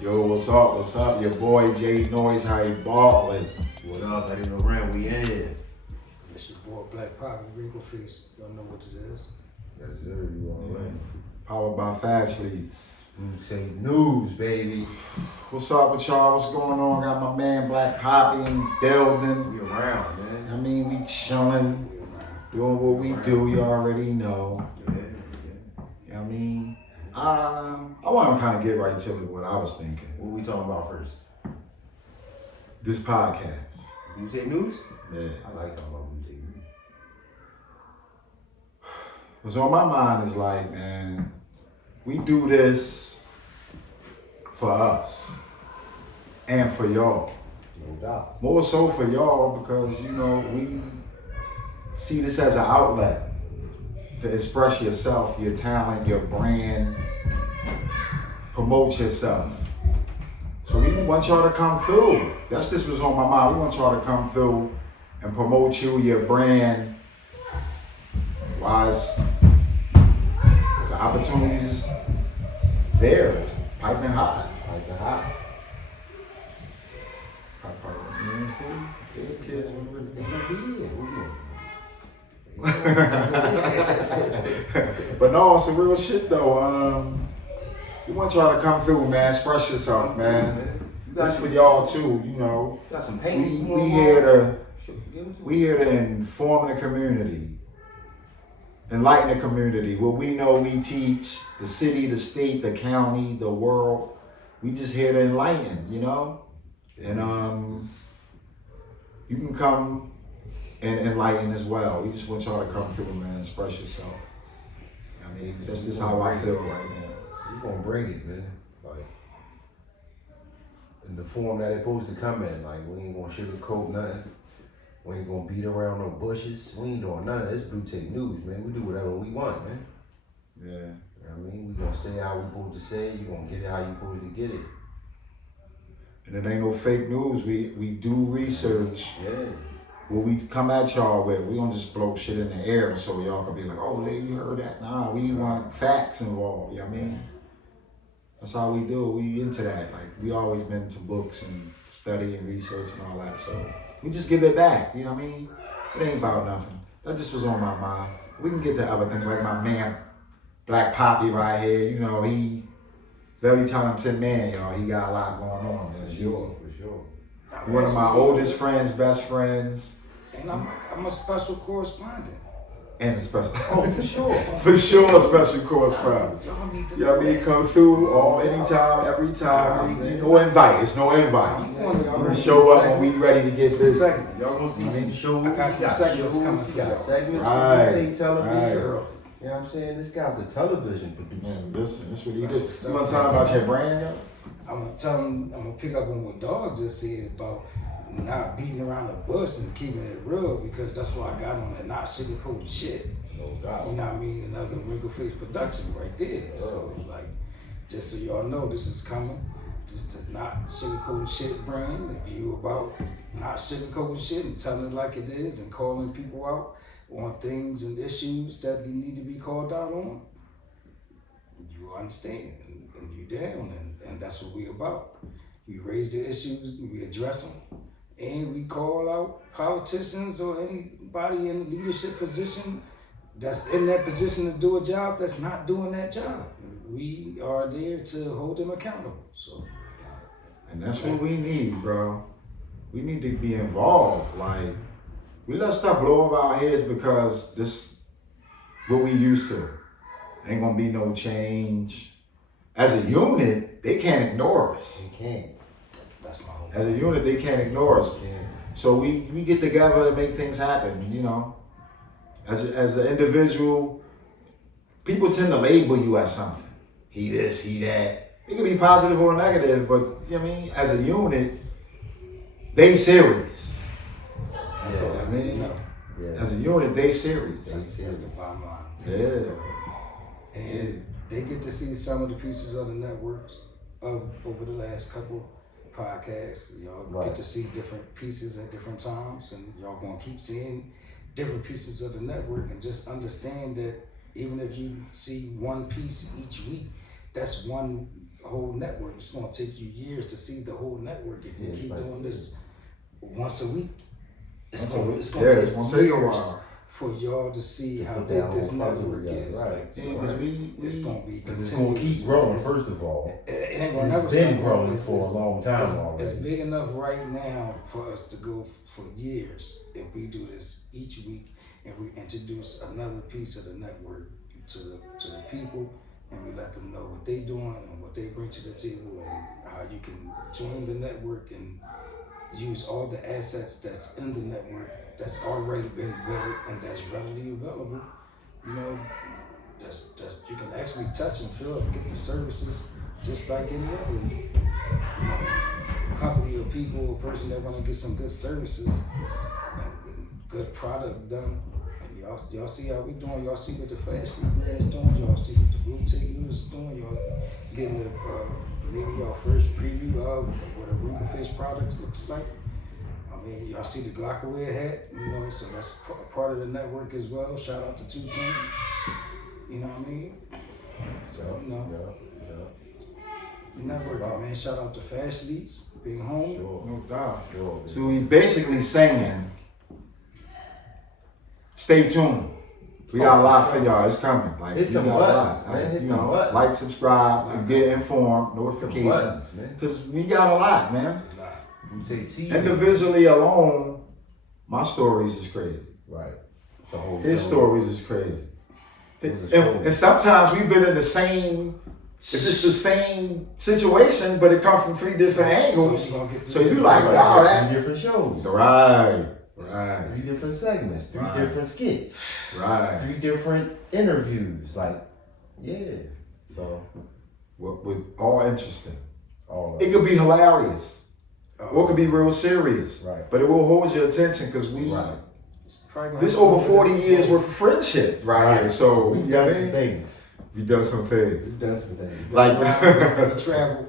Yo, what's up? What's up? Your boy Jay Noise, how he ballin'? What up? Eddie Loren, we in here. It's your boy Black Poppy, Wrinkle Face. Y'all know what it is. Yes, sir. You all right. Powered by Fast Leads. Blue News, baby. What's up with y'all? What's going on? Got my man Black Poppy in the building. We around, man. I mean, we chillin', We around. doing what we do. You already know. Yeah. You know what I mean? I want to kind of get right to what I was thinking. What we talking about first? This podcast. Blue Tape News? Yeah. I like talking about Blue Tape News. What's on my mind is like, man, we do this for us and for y'all. No doubt. More so for y'all because, you know, we see this as an outlet to express yourself, your talent, your brand, promote yourself. So we want y'all to come through. That's just what's on my mind. We want y'all to come through and promote you, your brand. Wise, the opportunities is there. It's piping hot. Like the hot. Piping hot. Yeah, kids, we really They gonna be here. But no, it's some real shit though. We want y'all to come through, man. Express yourself, man. That's for y'all too, you know. Got some paintings. We here to inform the community, enlighten the community. What we know, we teach the city, the state, the county, the world. We just here to enlighten, you know. And you can come and enlighten as well. We just want y'all to come through, man. Express yourself. I mean, that's just how I feel right now. We gonna bring it, man. Like in the form that it's supposed to come in. Like we ain't gonna sugarcoat nothing. We ain't gonna beat around no bushes. We ain't doing none of this Blue Tape News, man. We do whatever we want, man. Yeah. You know what I mean? We gonna say how we supposed to say it. You gonna get it how you supposed to get it. And it ain't no fake news. We do research. Yeah. What we come at y'all with, we don't just blow shit in the air so y'all can be like, oh, you heard that. Nah, we want facts involved, you know what I mean? That's how we do it. We into that. Like, we always been to books and study and research and all that. So we just give it back, you know what I mean? It ain't about nothing. That just was on my mind. We can get to other things like my man, Black Poppy right here. You know, he very talented man, y'all. He got a lot going on. For Man. sure, for sure. One of my oldest friends, best friends. And I'm a special correspondent. And a special. Oh, for sure. For sure, a special correspondent. Y'all need to You know what I mean? Come through all anytime, every time. No invite. It's no invite. You can show up when we ready to get Some this. segments. Y'all gonna see some shows. I got some got segments shows, coming he for got y'all. segments Right, for Blue Tape television. right. Girl. You know what I'm saying? This guy's a television producer. Man, listen, that's what he That's do. what's You want to up. talk about your brand, yo? I'm gonna tell him, I'm gonna pick up on what Dog just said about not beating around the bush and keeping it real, because that's what I got on that not sugarcoating shit. No You doubt. know what I mean? Another Wrinkle Face production right there. So like, just so y'all know, this is coming. Just to not sugarcoating shit brand. If you about not sugarcoating shit and telling it like it is and calling people out on things and issues that you need to be called out on, you understand and you down, and that's what we about. We raise the issues, we address them, and we call out politicians or anybody in leadership position that's in that position to do a job that's not doing that job. We are there to hold them accountable. So And that's what we need, bro. We need to be involved. Like, we let stuff blow over our heads because this what we used to. Ain't gonna be no change. As a unit, they can't ignore us. You can't. that's my whole As a unit, they can't ignore us. You can't. So we get together and make things happen, you know. As an individual, people tend to label you as something. He this, he that. It can be positive or negative, but you know what I mean? As a unit, they serious. That's all I I mean, need to know. Yeah. As a unit, they serious. That's the bottom line. Yeah. And they get to see some of the pieces of the networks of over the last couple podcasts. Y'all Right. get to see different pieces at different times, and y'all gonna keep seeing different pieces of the network, and just understand that even if you see one piece each week, that's one whole network. It's gonna take you years to see the whole network. If you keep doing this once a week, it's gonna it's take gonna take a years while. For y'all to see how Put big that this whole puzzle network together, is. right. Like, so Yeah, 'cause it's gonna be It's gonna keep growing. First of all, It ain't gonna it's never been stop growing It's- for a it's- long time it's, already. It's big enough right now for us to go for years if we do this each week and we introduce another piece of the network to the people and we let them know what they doing and what they bring to the table and how you can join the network and use all the assets that's in the network that's already been vetted and that's readily available. You know, that's you can actually touch and feel and get the services just like any other company or people or person that want to get some good services and good product done. And y'all see how we doing. Y'all see what the Fast League brand is doing. Y'all see what the Blue Tick News is doing. Y'all getting the maybe y'all first preview of what a Wrinkle Face products looks like. I mean, y'all see the Glockaware hat, you know, so that's part of the network as well. Shout out to Toucan. You know what I mean? So, you know, the network, man. Shout out to Fast Leads, Big Home. Sure. No doubt. Sure. So he's basically saying, stay tuned. We got a lot for y'all. It's coming. Like Hit you them got a lot. buttons, man. Like, Hit you them know, buttons. like, subscribe, and get informed, notifications. Buttons, man. Because we got a lot, man. You take TV. Individually alone, my stories is crazy. Right. It's a whole His show. stories is crazy. It's a show. And sometimes we've been in the same, it's just the same situation, but it comes from three different angles. So you like, Right. wow, Three that. different shows. Right. Three Right. different segments. Three Right. different skits. Right. Three different interviews. Like, yeah. So, With all interesting. all of It could be hilarious. Or it could be Oh. real serious. Right. But it will hold your attention because we, Right. this over 40 years worth of friendship right here. So, We've you know done what I some mean? things. We done some things. We've done some things. Like, We travel.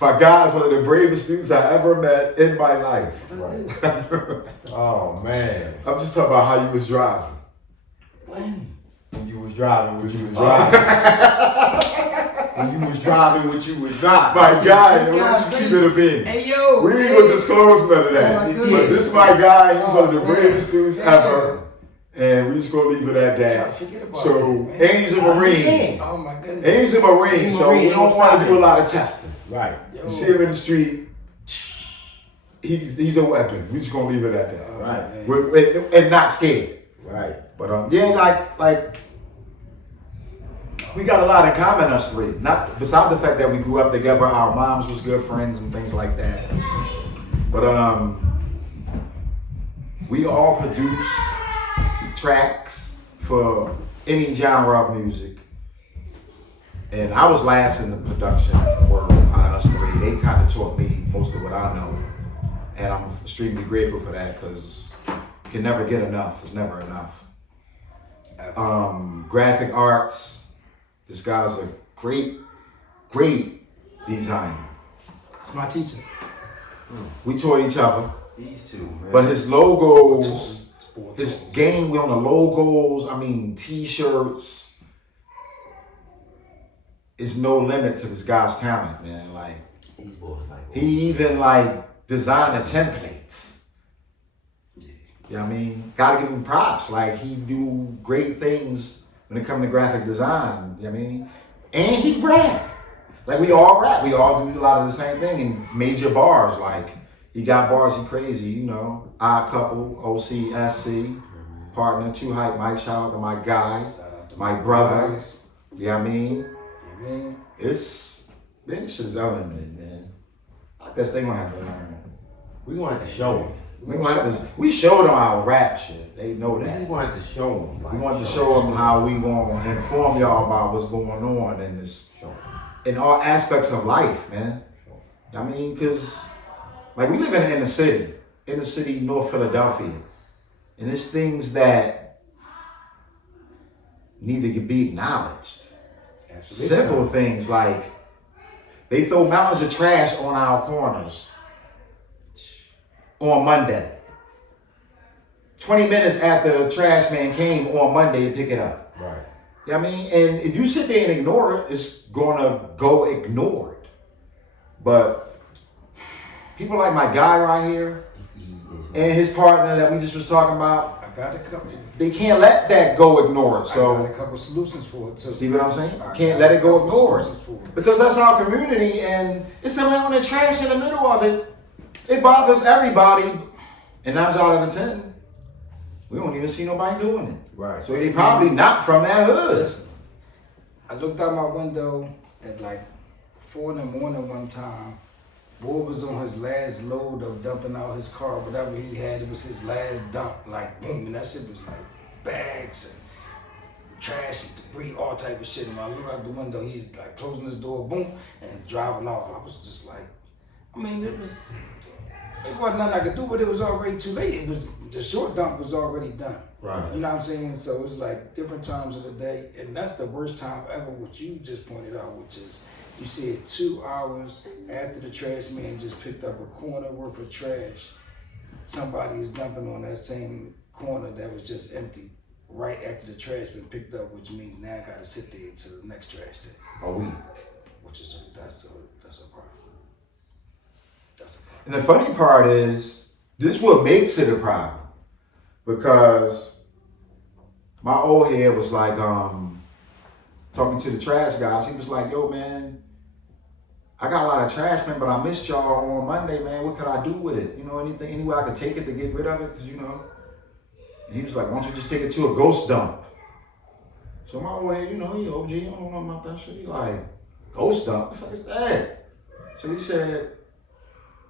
my guy's one of the bravest dudes I ever met in my life. Right. Oh, man. I'm just talking about how you was driving. When? When you was driving, what you was driving. driving. When you was driving, what you was driving. My guy, This let's guy's just keep crazy. it a bean. Hey yo! We ain't gonna disclose none of Oh, my that. goodness. But this is my guy, he's one of the Oh, bravest dudes man. ever. And we just gonna leave it at that. Forget about So, it, man. and he's a Marine. understand. Oh my goodness. And he's a Marine, He's a so Marine, we don't don't want stop to do a him. lot of testing. Right. Yo. You see him in the street, he's a weapon. We just gonna leave it at that. Oh, Right. man. And not scared. Right. But yeah, like we got a lot in common, us three. Not besides the fact that we grew up together, our moms was good friends and things like that. But we all produce tracks for any genre of music. And I was last in the production world out of us three. They kind of taught me most of what I know. And I'm extremely grateful for that because you can never get enough. It's never enough. Graphic arts. This guy's a great designer. It's my teacher. We taught each other. These two, man. But his logos, his game on the logos, I mean, t-shirts, is no limit to this guy's talent, man. Like, These boys like. he even like designed the templates. Yeah. You know what I mean? Gotta give him props. Like, he do great things when it comes to graphic design. You know what I mean? And he rap. Like, we all rap. We all do a lot of the same thing in major bars. Like, he got bars, he crazy, you know. Odd Couple, OCSC, partner, Too Hype Mike. Shout out to my guy, Shout out to my brother. guys. You know what I mean? You know what I mean? It's, man, this shit's unlimited, man. I guess they gonna have to learn. We gonna have to show them. We showed them our rap shit. They know We that. gonna have to show them. We wanted to show them how we gonna inform y'all about what's going on in this, Show 'em. in all aspects of life, man. I mean, cause like we live in the inner city, North Philadelphia, and there's things that need to be acknowledged. Absolutely. Simple things like they throw mountains of trash on our corners on Monday. 20 minutes after the trash man came on Monday to pick it up. Right. You know what I mean? And if you sit there and ignore it, it's gonna go ignored. But people like my guy right here and his partner that we just was talking about, I got a couple. they can't let that go ignored. I got So a couple solutions for it too. see what I'm saying? I Can't got let a it go couple ignored. solutions for it. Because that's our community, and it's somebody on the trash in the middle of it. It bothers everybody. And 9 out of 10, we don't even see nobody doing it. Right. So they probably not from that hood. Listen, I looked out my window at like 4 in the morning one time. Boy was on his last load of dumping out his car, whatever he had. It was his last dump, like boom, and that shit was like bags and trash and debris, all type of shit. And when I looked out the window, he's like closing his door, boom, and driving off. I was just like, I mean, it wasn't nothing I could do, but it was already too late. It was the short dump was already done. Right. You know what I'm saying? So it's like different times of the day, and that's the worst time ever. What you just pointed out, which is you said 2 hours after the trash man just picked up a corner worth of trash, somebody is dumping on that same corner that was just empty right after the trash been picked up, which means now I got to sit there until the next trash day, A week. which is that's a problem. That's a problem. And the funny part is, this what makes it a problem. Because my old head was like, talking to the trash guys, he was like, yo, man, I got a lot of trash, man, but I missed y'all on Monday, man. What could I do with it? You know, any way I could take it to get rid of it? Because, you know, and he was like, why don't you just take it to a ghost dump? So my old head, you know, he OG, I don't know about that shit. He like, ghost dump? What the fuck is that? So he said,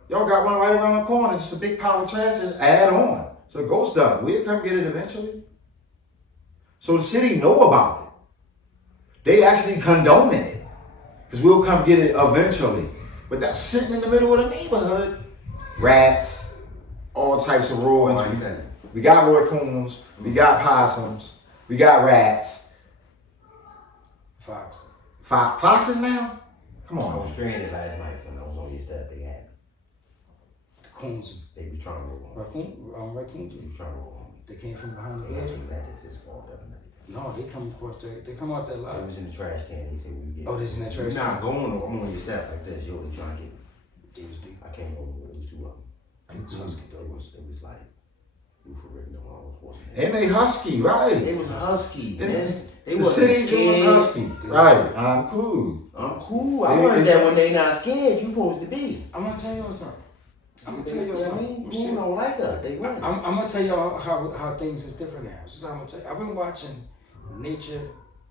y'all got one right around the corner, just a big pile of trash, just add on. So ghost dump, we'll come get it eventually. So the city know about it. They actually condoning it. Because we'll come get it eventually. But that's sitting in the middle of the neighborhood. Rats, all types of rodents. We got raccoons, we got possums, we got rats. Fox. Foxes now? Come I on. was stranded last night when I was on your step. They had. The coons. They was trying to roll on. Raccoon. They was trying to roll on. They came from behind the They building. actually landed this ball the other night. No, they come across there. They come out that It lot. was in the trash can. They said we get. Oh, this in that trash We're can? not going. I'm on your step like this. Yo, they trying to get. It was deep. I can't go. It was 2 of them. It was husky though. It was like. You for real? No, I was watching. And they husky, right? They was husky, And man. They the wasn't city was scared. husky. Right, I'm cool. I'm cool. I They- learned they- that when they not scared, you supposed to be. I'm gonna tell y'all something. I'm gonna tell You y'all know what I something. mean? Cool don't like us. They run. I'm gonna tell y'all how things is different now. This is how I'm gonna tell you. I've been watching nature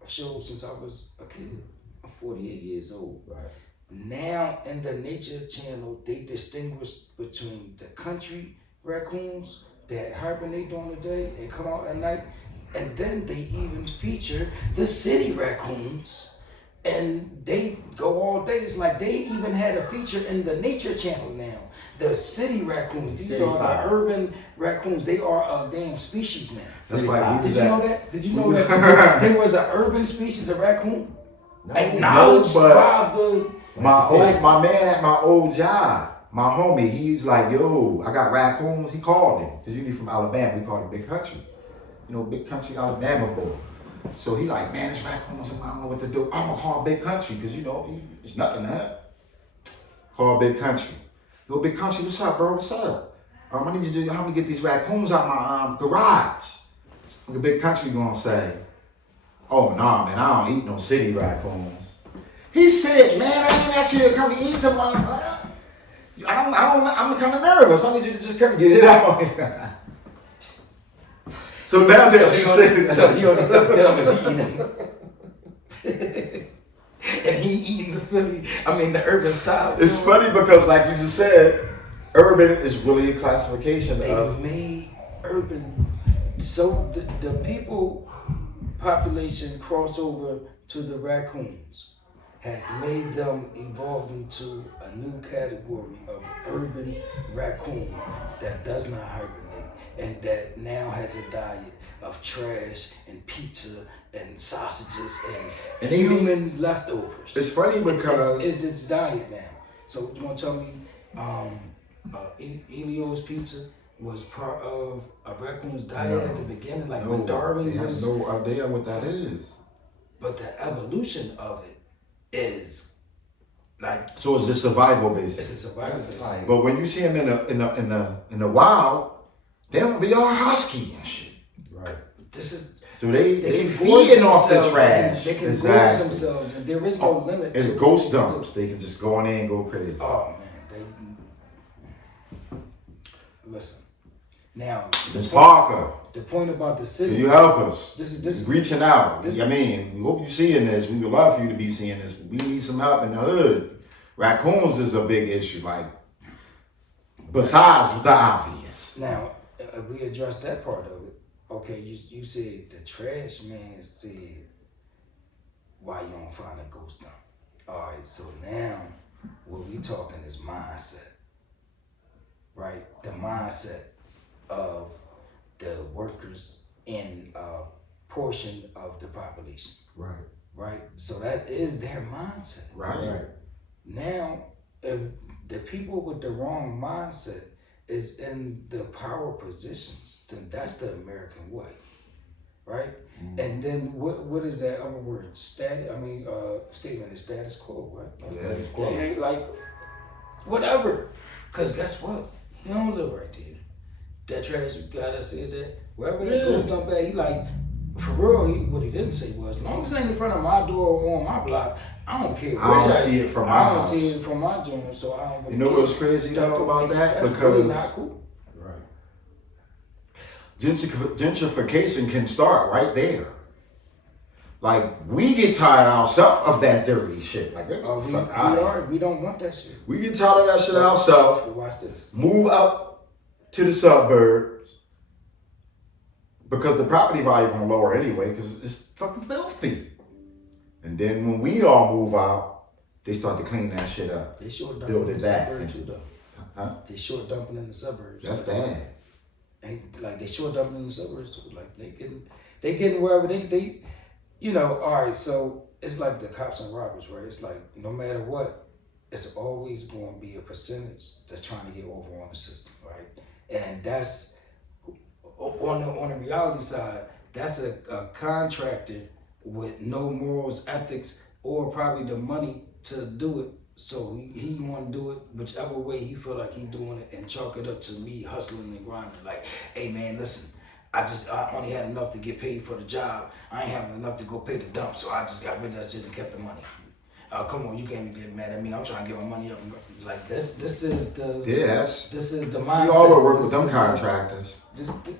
shows since I was a kid. I'm 48 years old. Right. Now in the nature channel, they distinguish between the country raccoons that hibernate during the day and come out at night, and then they even feature the city raccoons, and they go all day. It's like they even had a feature in the nature channel now. The city raccoons, these City are fire. the urban raccoons. They are a damn species now. That's like we Did was you know at. that? Did you know that there was an urban species of raccoon? Acknowledged but- by the My man at my old job, my homie, he's like, yo, I got raccoons. He called him. Because you need from Alabama, we call it Big Country. You know, Big Country Alabama boy. So he like, man, it's raccoons, I don't know what to do. I'm gonna call Big Country, because you know, it's nothing to him. Call Big Country. Yo, Big Country, what's up, bro? What's up? I need you to help me get these raccoons out my garage. The Big Country gonna say, oh, nah, man, I don't eat no city raccoons. He said, man, I ain't asked you to come eat them. I'm kind of nervous. I need you to just come get it out. So now that you said so he only come down if he eating. And he eating the Philly, the urban style. it's funny because, like you just said, urban is really a classification They of. made urban, so the people population crossover to the raccoons has made them evolve into a new category of urban raccoon that does not hibernate and that now has a diet of trash and pizza and sausages and And even- human leftovers. It's funny because It's its diet now. So you want to tell me Elio's Pizza was part of a raccoon's diet No. at the beginning, like when Darwin they was. have no idea what that is. But the evolution of it is Like So it's just survival it's basis. a survival That's basis. like- But when you see them in the wild, they don't be all husky and shit. Right. This is So they can gorge feeding off the themselves. trash. They can gorge Exactly. themselves, and there is no limit. It's to ghost what they dumps. do. They can just go in there and go crazy. Oh man, listen. Now Miss Parker, the point about the can city. you help us? This is Reaching out. this- I mean, we hope you're seeing this. We would love for you to be seeing this. We need some help in the hood. Raccoons is a big issue. Like, besides the obvious. now we addressed that part of it. Okay, you said the trash man said why you don't find a ghost dump. All right, so now what we talking is mindset, right? The mindset of the workers in a portion of the population, Right. right? So that is their mindset. Right. Now, if the people with the wrong mindset is in the power positions, then that's the American way, right? And then what is that other word? Statement is status quo, right? Yeah, it's quo. Yeah, like whatever. Cause guess what? He don't live right there. That trash guy that said that wherever that Yeah. goes dump at, he like for real. What he didn't say was, as long as it ain't in front of my door or on my block, I don't care. I don't where see it from my I don't house. see it from my joint, so I don't. Really You know care. what's crazy though about that? That's really Because not cool. Right. gentrification can start right there. Like, we get tired ourselves of that dirty shit. Like, get the fuck out of here. We don't want that shit. We get tired of that shit ourselves. So watch this. Move up to the suburbs because the property value gonna lower anyway because it's fucking filthy. And then when we all move out, they start to clean that shit up. They short dumping Build in it the back. suburbs too, though. Huh? They short dumping in the suburbs. That's bad. Ain't like they short dumping in the suburbs too. Like they getting wherever they you know, all right, so it's like the cops and robbers, right? It's like no matter what, it's always going to be a percentage that's trying to get over on the system, right? And that's on the reality side, that's a contractor with no morals, ethics, or probably the money to do it. So he want to do it whichever way he feel like he doing it and chalk it up to me hustling and grinding. Like, hey man, listen, I only had enough to get paid for the job. I ain't having enough to go pay the dump, so I just got rid of that shit and kept the money. Come on, you can't be getting mad at me. I'm trying to get my money up. Like this is the this is the mindset. We all would work with This them is the- contractors.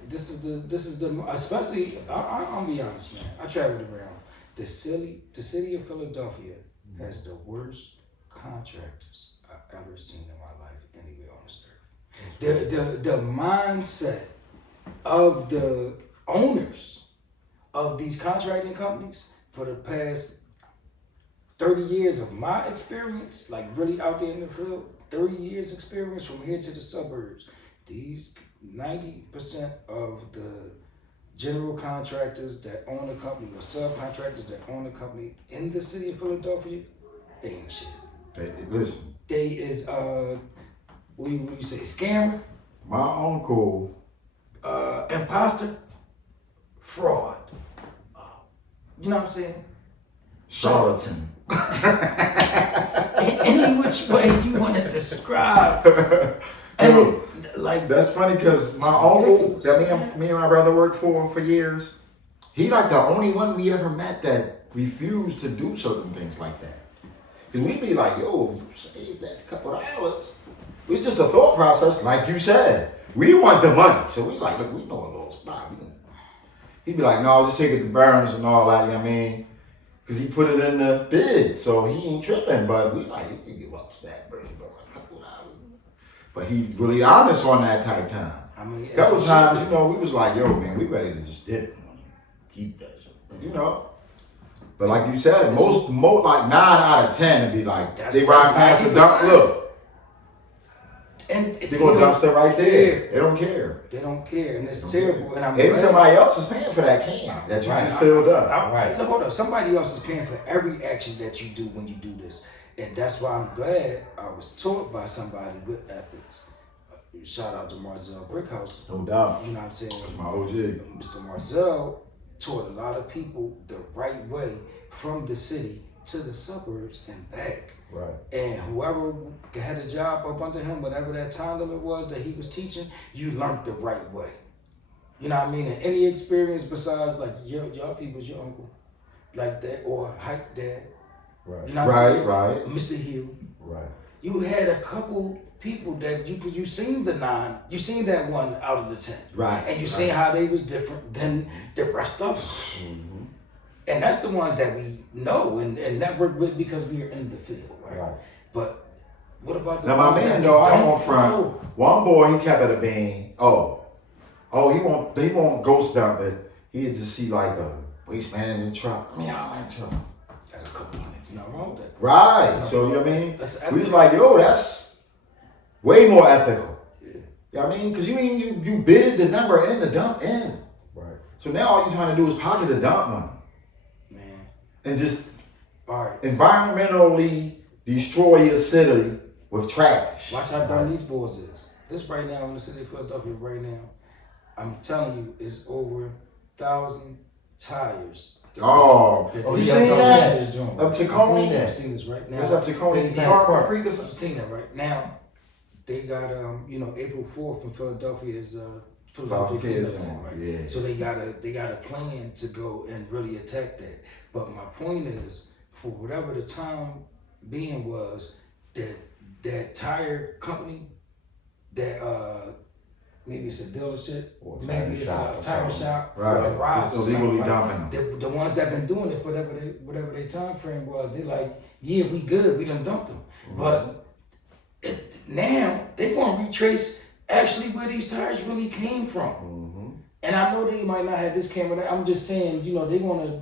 This is the especially I'll be honest, man. I traveled around. The city of Philadelphia has the worst contractors I've ever seen in my life anywhere on this earth. The mindset of the owners of these contracting companies for the past 30 years of my experience, like really out there in the field, 30 years experience from here to the suburbs, these 90% of the general contractors that own a company or subcontractors that own a company in the city of Philadelphia, they ain't shit. Hey, listen, They is what do you say, scammer, my uncle, imposter, fraud. You know what I'm saying? charlatan. Any which way you want to describe. Yo, Like that's funny because my uncle that me and my brother worked for years, he like the only one we ever met that refused to do certain things like that. Because we'd be like, yo, save that couple of hours. It's just a thought process, like you said. We want the money. So we like, look, we know a little spot. He'd be like, no, just take it to Burns and all that, you know what I mean? Because he put it in the bid, so he ain't tripping. But we like, you can give up that Burns for a couple of hours. But he really honest on that type time. I mean, A couple times, you know, we was like, yo, man, we ready to just dip. Keep that shit. You know? But like you said, most like 9 out of 10 would be like, That's- they ride that's past the 90%. dump, look. and They go dumpster right there. They don't care. They don't care, and it's Don't terrible. care. And I'm And glad- somebody else is paying for that can that you Right. just filled up. Right. Look, hold on. Somebody else is paying for every action that you do when you do this, and that's why I'm glad I was taught by somebody with ethics. Shout out to Marzell Brickhouse. No doubt. You know what I'm saying? That's my OG. Mr. Marzell taught a lot of people the right way from the city to the suburbs and back. Right. And whoever had a job up under him, whatever that time limit was that he was teaching, you learned the right way. You know what I mean? And any experience besides like y'all people's your uncle, like that, or hype dad. Right. You know what I'm saying? Right. Mr. Hill. Right. You had a couple people that you seen the 9, you seen that one out of the 10. Right. And you seen how they was different than the rest of them. Mm-hmm. And that's the ones that we know and network with because we are in the field, right? Right. But what about the Now my ones man that though, I don't don't want front. know? One boy, he kept it a bean. He won't ghost dump it. He'd just see like a waistband in the truck. I mean, I like truck. That's a couple hundred. There's nothing wrong with that. Right. So you know what I mean? That's We was like, yo, that's way more ethical. Yeah. You know what I mean? Because you bid the number and the dump in. Right. So now all you're trying to do is pocket the dump money Man. and just All right. environmentally destroy your city with trash. Watch how dumb these boys is. This right now in the city of Philadelphia right now, I'm telling you, it's over 1,000 tires. Oh, that you they seen got that? this joint. Up to I seen Coney? that. I've seen this right now. That's up to Coney Big Park Park. Creek or I've something? seen that right now. They got April 4th in Philadelphia is Philadelphia Volunteers, Cleanup Day, right? yeah. So they got a plan to go and really attack that. But my point is, for whatever the time being was, that tire company, that maybe it's a dealership, Or a maybe tire it's shop a or tire something. shop, Right. or a garage It's or something, illegally right? dumping them. The ones that been doing it for whatever their time frame was, they like, yeah, we good, we done dumped them. But now they gonna retrace actually where these tires really came from. Mm-hmm. And I know they might not have this camera. I'm just saying, they gonna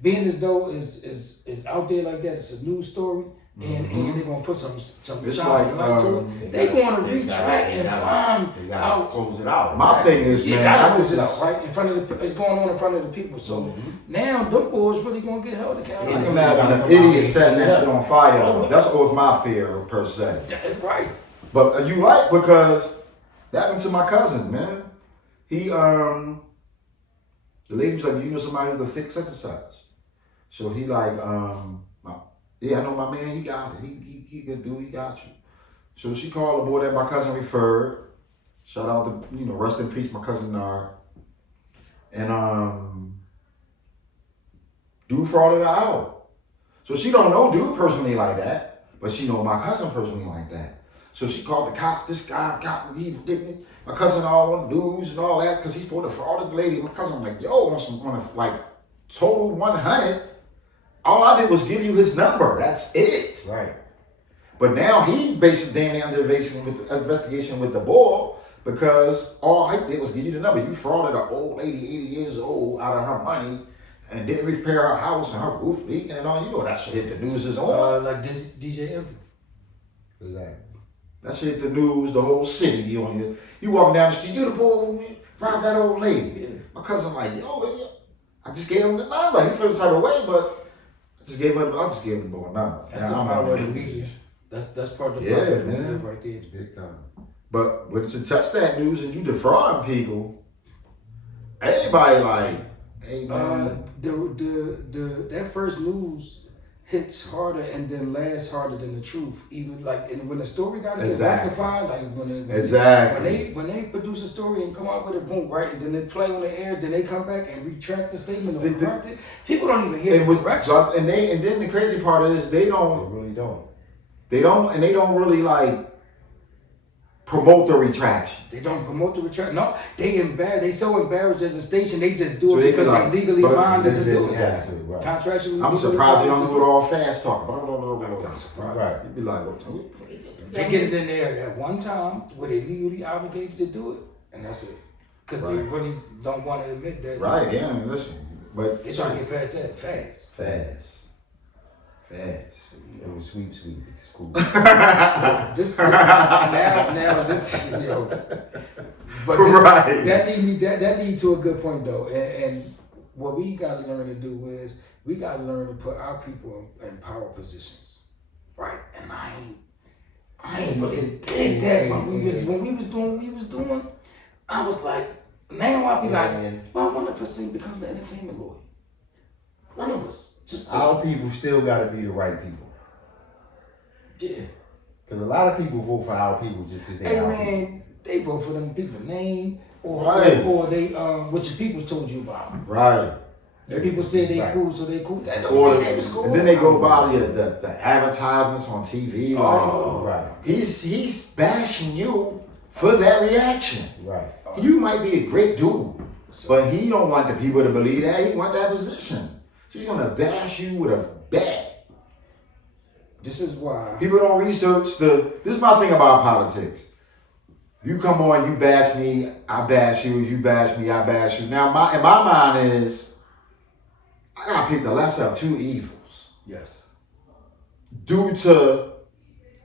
being as though is out there like that. It's a news story, and they're gonna put some It's shots like, of light to it. They gonna retract and find They gotta out. close it out. My thing is, You man, gotta I could close it out just right in front of the. It's going on in front of the people. So now them boys really gonna get held I accountable. can imagine an idiot setting that shit on fire. Though. That's always my fear per se. Right. But you right, because that happened to my cousin, man. He the lady was like, you know somebody who can fix such and such. So he like, yeah, I know my man, he got it. He could do, he got you. So she called the boy that my cousin referred. Shout out to, rest in peace, my cousin Nard. And dude frauded her out. So she don't know dude personally like that, but she know my cousin personally like that. So she called the cops. This guy got me. He did me. My cousin all on the news and all that because he's supposed to fraud the lady. My cousin like, yo, on a like total 100. All I did was give you his number. That's it. Right. But now he basically damn near under investigation with the board because all I did was give you the number. You frauded an old lady, 80 years old, out of her money and didn't repair her house and her roof leaking and all. You know that shit hit the news is on. Like DJ Envy. Exactly. That shit hit the news, the whole city. You walking down the street, you the boy who robbed that old lady. Yeah. My cousin like, yo, I just gave him the number. He felt the type of way, but I just gave him the boy a number. That's Now, the I'm power on of the news. media. That's part of the Yeah, power of the man. media right there. Big time. But when to touch that news and you defrauding people, everybody like, hey man. That first news hits harder and then lasts harder than the truth. Even like when the story got to get Exactly. rectified, like when they produce a story and come out with it, boom, right, and then they play on the air, then they come back and retract the statement or correct it. People don't even hear the correction. And then the crazy part is they They don't really don't. really like promote the retraction. They don't promote the retract. No, they so embarrassed as a station, they just do So it they because can, they legally but bonded to they- do it. Exactly. Right. Contractually. I'm legally surprised they bonded don't to do it all fast talking. I'm surprised. Right. You be like, They get it in there at one time where they legally obligated to do it, and that's it. Because they Right. really don't want to admit that. right, yeah, listen. But They trying to get past that fast. fast. It was sweet. It's cool. So this now this is but this, Right. that lead to a good point though, and what we got to learn to do is we got to learn to put our people in power positions, right? And I ain't really dig that when we was doing what we was doing. I was like, now I be like, well, I wonder if I become the entertainment lawyer. One of us. Just Our people still gotta be the right people. yeah. Cause a lot of people vote for our people just cause they Hey our people. man, they vote for them people name or Right. or they what your people told you about. Right. The people say they Right. cool, so they cool. That don't Or, mean they was cool. and then they go by the advertisements on TV. Like, Oh, Right, he's bashing you for that reaction. right. You might be a great dude, but he don't want the people to believe that. He want that position. So he's gonna bash you with a bat. This is why. People don't research the. This is my thing about politics. You come on, you bash me, I bash you. You bash me, I bash you. Now, in my mind is, I gotta pick the lesser of two evils Yes. due to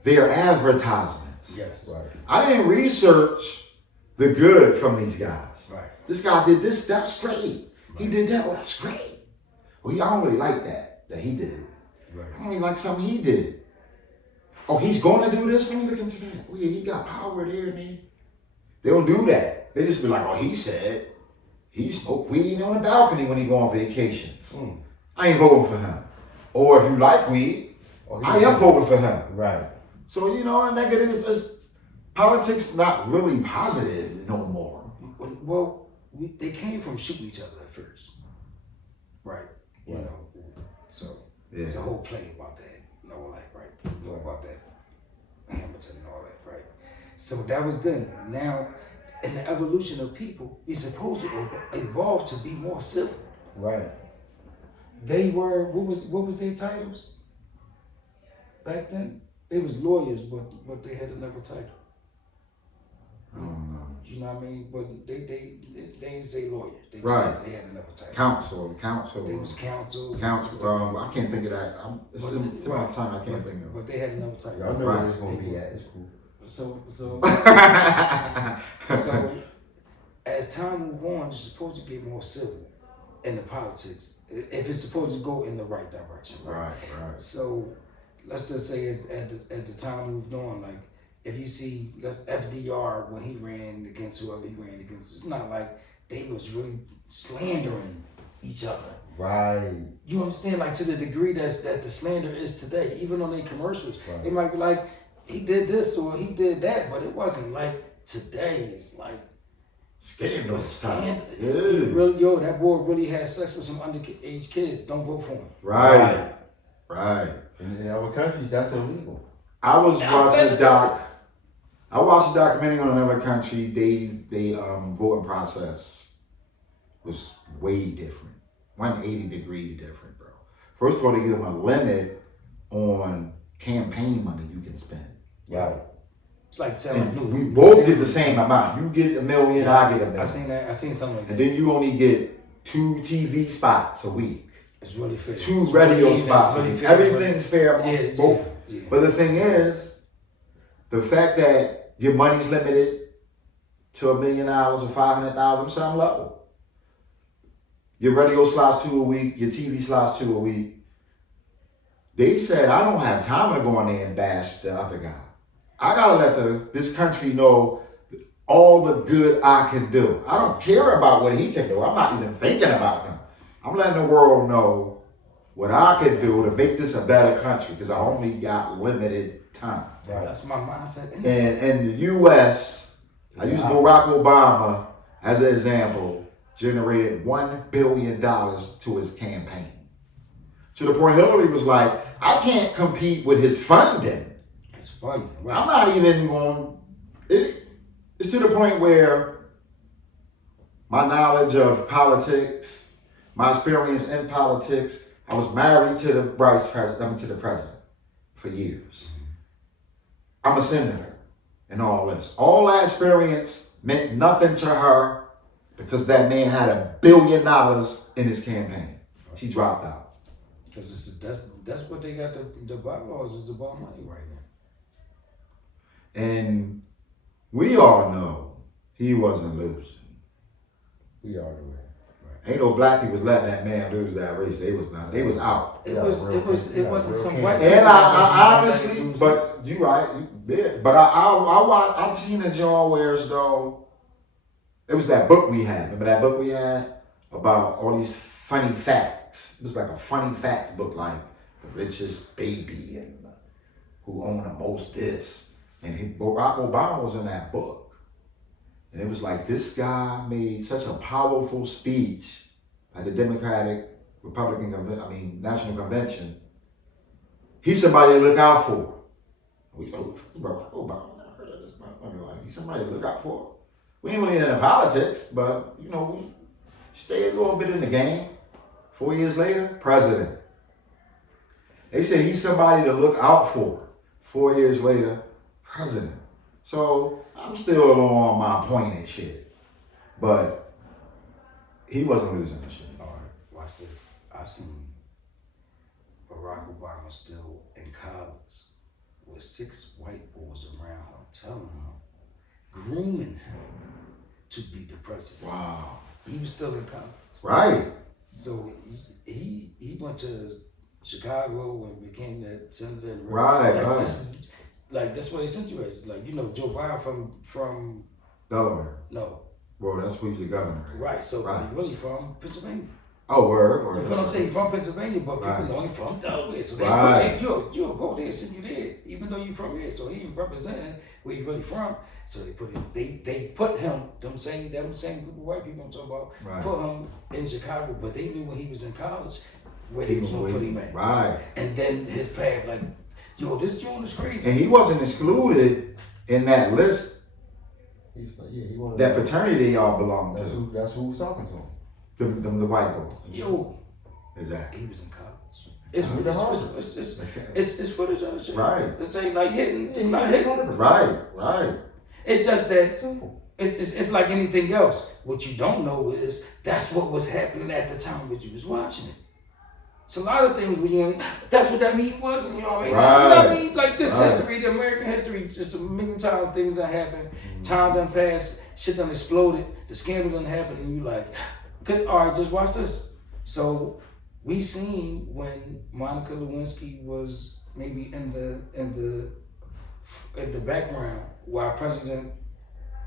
their advertisements. Yes. Right. I didn't research the good from these guys. Right. This guy did this, that's great. He did that, oh, that's great. Well, I don't really like that he did. Right. I don't really like something he did. Oh, he's going to do this? Let me look into that. Oh, yeah, he got power there, man. They don't do that. They just be like, oh, he said he smoked weed on the balcony when he go on vacations. I ain't voting for him. Or if you like weed, Oh, I am voting for him. Right. So, negative is politics not really positive no more. Well, they came from shooting each other at first. Right. You Right. know. So Yeah. there's a whole play about that. About that Hamilton and all that, right? So that was then. Now, in the evolution of people, we're supposed to evolve to be more civil. Right. They were what was their titles back then? They was lawyers, but they had another title. I don't know. You know what I mean? But they didn't say lawyer. They just Right. said they had another title. Council. They was counsels. I can't think of that. It's But- in my right. time. I can't think of it. But they had another title. Y'all know Right. where it's gonna be at. It's cool. So as time move on, it's supposed to get more civil in the politics. If it's supposed to go in the right direction, right? Right. So let's just say as the time moved on, like if you see FDR when he ran against whoever he ran against, it's not like they was really slandering each other. Right. You understand? Like to the degree that the slander is today, even on their commercials, Right. it might be like he did this or he did that, but it wasn't like today. It's like Scandalous time. He Yeah. really, that boy really had sex with some underage kids. Don't vote for him. Right. In other countries, that's illegal. I was Now, watching a doc. this. I watched a documentary on another country. They voting process was way different. 180 degrees different, bro. First of all, they give them a limit on campaign money you can spend. Right. It's like telling And we both get the same amount. You get $1 million, I get $1 million. I seen that. I seen something like that. And then you only get 2 TV spots a week, It's really fair. 2 It's radio really even. spots It's a really week. fair. Everything's fair amongst Yeah, both. yeah. But the thing is, the fact that your money's limited to $1 million or 500,000, some level. Your radio slots 2 a week, your TV slots 2 a week. They said, I don't have time to go in there and bash the other guy. I gotta let this country know all the good I can do. I don't care about what he can do. I'm not even thinking about him. I'm letting the world know what I can do to make this a better country because I only got limited time. Right. That's my mindset. And in the U.S., I use Barack Obama as an example, generated $1 billion to his campaign. To the point Hillary was like, I can't compete with his funding. It's funny. Right. I'm not even going. It's to the point where my knowledge of politics, my experience in politics, I was married to the to the president for years. I'm a senator and all this. All that experience meant nothing to her because that man had $1 billion in his campaign. She dropped out. Because that's what they got the bylaws is about money right now. And we all know he wasn't losing. We are the way. Ain't no black people was letting that man lose that race. They was not. They was out. It Yeah, wasn't real some king. white. And people I that was honestly, losing. but you right, you did. But I seen the John Wares though. It was that book we had. Remember that book we had about all these funny facts. facts. It was like a funny facts book, like the richest baby and who owned the most this. And Barack Obama was in that book. And it was like this guy made such a powerful speech at the National Convention. He's somebody to look out for. We thought, Barack Obama, I never heard of this motherfucker. Like, he's somebody to look out for. We ain't really into politics, but we stay a little bit in the game. 4 years later, president. They say he's somebody to look out for. 4 years later, president. So I'm still on my point and shit. But he wasn't losing the shit. All right, watch this. I've seen Barack Obama still in college with 6 white boys around him, telling him, grooming him to be the president. Wow. He was still in college. Right. So he went to Chicago and became that senator. Right, like, right. This is, like, that's what they sent you as. Like, Joe Biden from Delaware. no. Well, that's who he's the governor. Right, so Right. he's really from Pennsylvania. Oh, word. You know what I'm saying? He's from Pennsylvania, but people Right. know him from Delaware. So they Right. you'll go there, send you there, even though you're from here. So he representing where you really from. So they put him, they put him, them same group of white people I'm talking about, Right. put him in Chicago, but they knew when he was in college where they was gonna put him at. Right. And then his path, like, this joint is crazy. And he wasn't excluded in that list, He's like, yeah, he wanted that fraternity they all belong That's to. who was talking to him. The white boy. Yo, Exactly. he was in college. It's footage of the shit. Right. This ain't like hitting. It's not hitting. Right. Right. It's just that Simple. it's like anything else. What you don't know is that's what was happening at the time that you was watching it. It's a lot of things when you ain't, that's what that meeting was, and you know what I mean? Right. You know what I mean? Like this Right. history, the American history, just a million times things that happen. Time done passed, shit done exploded, the scandal done happened, and you like, cause all right, just watch this. So we seen when Monica Lewinsky was maybe in the background while President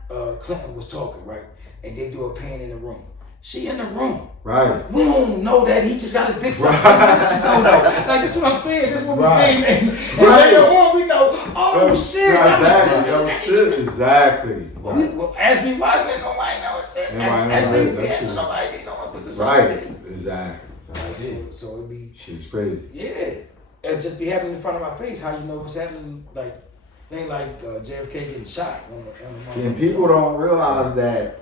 Clinton was talking, right? And they do a pan in the room. She in the room. Right. We don't know that he just got his dick sucked 10 minutes ago, though. Like, this is what I'm saying. This is what we're Right. saying. And Right. later on, we know, oh, shit, that was 10 Exactly. minutes That's ago. it. Exactly. Well, as we watch it, nobody knows shit. Nobody As knows we that yeah, shit. nobody know what the Right. Exactly. So it'd be, Shit's crazy. yeah. It'd just be happening in front of my face. How you know what's happening? Like, it ain't like JFK getting shot. And people don't realize that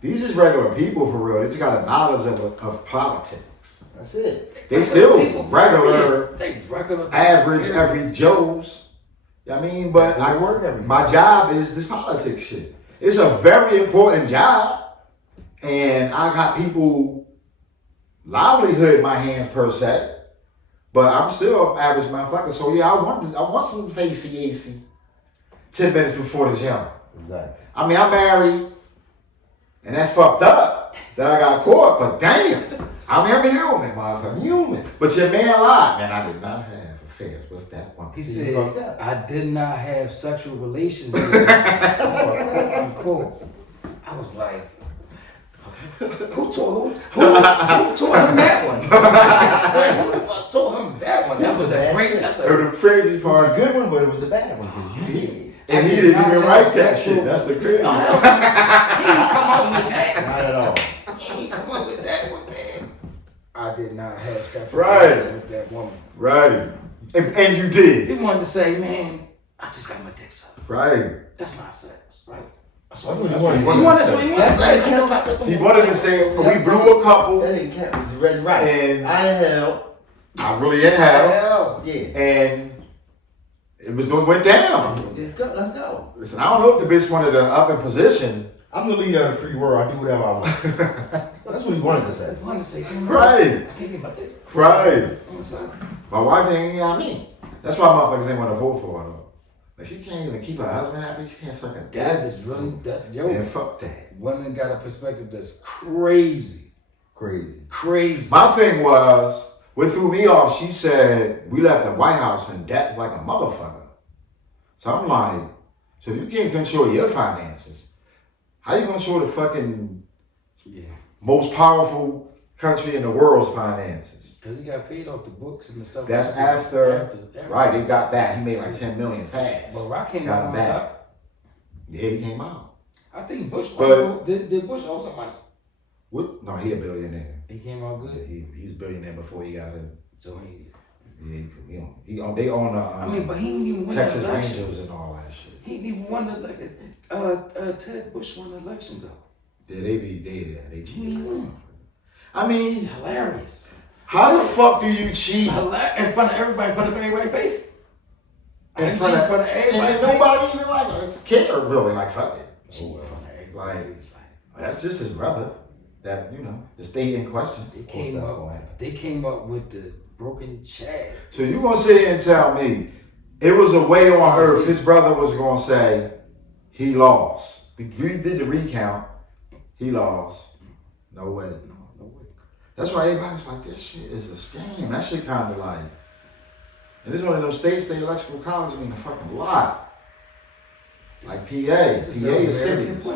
these just regular people for real. They just got a knowledge of politics. That's it. They still People, regular, They regular. average, people. every Joes. You know what I mean? But They work every day. my job is this politics shit. It's a very important job. And I got people livelihood in my hands per se. But I'm still an average motherfucker. So yeah, I want some facey AC 10 minutes before the gym. Exactly. I mean, I'm married, and that's fucked up that I got caught, but damn. I mean, I'm a human, motherfucker. Human. But your man lied. Man, I did not have affairs with that one. He fucked said, up. I did not have sexual relations with him. Cool. I was like, who told him that one? Who told him that one? That was a great, that's Or a, the crazy It was a part, good one, but it was a bad one because you did. and he didn't even write that shit. That's the crazy. he didn't come up with that. Not at all. He didn't come up with that one, man. I did not have sexual Right. relations with that woman. Right. And you He did. wanted to say, man, I just got my dick sucked. Right. That's not sex, right? That's That's what what That's he what he he wanted. wanted. That's what he wanted to say. That's That's not He wanted to say, we blew a couple, That nigga cat was red right. And- I inhaled. I really inhaled, Hell. Yeah. and it went down. Let's go. Let's go. Listen, I don't know if the bitch wanted to up in position. I'm the leader of the free world. I do whatever I want. That's what he wanted to say. He wanted to say, Right. I can't get my dick sucked. Right. I'm sorry. My wife ain't, you know what I mean? That's why motherfuckers ain't want to vote for her, though. Like, she can't even keep her husband happy. She can't suck a That dad. is really, yo, Man, fuck that. women got a perspective that's crazy. Crazy. Crazy. My thing was, what threw me off, she said, we left the White House in debt like a motherfucker. So I'm like, so if you can't control your finances, how you gonna control the fucking Yeah. most powerful country in the world's finances. Because he got paid off the books and the stuff. That's like after, that. right? They got back. He made like 10 million fast. But Rock came Got out him on back. top. Yeah, he came out. I think Bush. But- did Bush owe somebody? What? No, he a billionaire. He came out Yeah, good. he's a billionaire before he got in. So he. Yeah, they own I mean, but he didn't even win Texas the election. Rangers and all that shit. He didn't even win the election. Ted Bush won the election though. Yeah, they cheat. He didn't win. I mean, He's hilarious. how the fuck do you cheat? In front of everybody, in front of everybody's face. In front of everybody. and nobody even like care really. Like fuck it. In front of everybody. Like that's just his brother. That the state in question. They came up with the broken Chad. So you gonna sit here and tell me it was a way on earth his brother was gonna say he lost. We did the recount. He lost. No way. No way. That's why everybody's like, this shit is a scam. That shit kind of like, and this one of those states, the electoral college mean a fucking lot. Like PA is serious.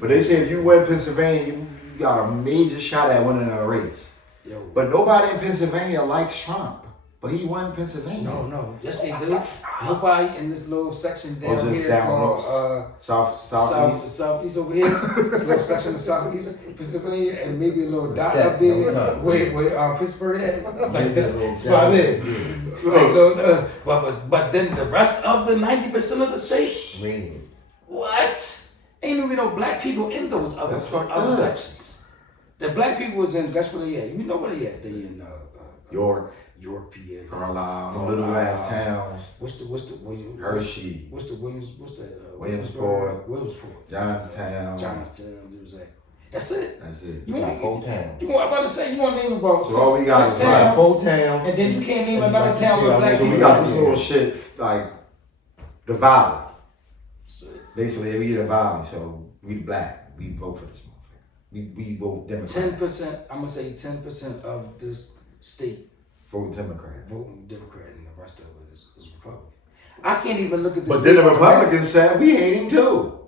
But they say if you win Pennsylvania, you got a major shot at winning a race. Yo. But nobody in Pennsylvania likes Trump. But he won Pennsylvania. No. Yes, they do. Nobody in this little section down just here down called southeast southeast over here. This little section of southeast Pennsylvania, and maybe a little dot set up there on top. where Pittsburgh at. Like this little spot there. down. But then the rest of the 90% of the state, Man. what? Ain't even no black people in those other That's fucked other up. sections. The black people was in. Guess where they at? You know where they at? They in York, York, PA. Carlisle, them little ass towns, What's the William? Hershey, What's the Williams? What's that? Williamsport, Williamsport. Johnstown. Johnstown. There was that. That's it. That's it. You We got want? 4 towns. You want? I'm about to say you want to name about So all we got six is We got towns, 4 towns. and then you can't name And another like town with you black said, So we people. got this little shit like the valley. So, Basically, we the valley, so we black. We vote for this motherfucker. We vote Democrat. 10%. I'm gonna say 10% of this state Vote Democrat. voting Democrat, and the rest of it is Republican. I can't even look at this. But then the Republicans said we hate him too.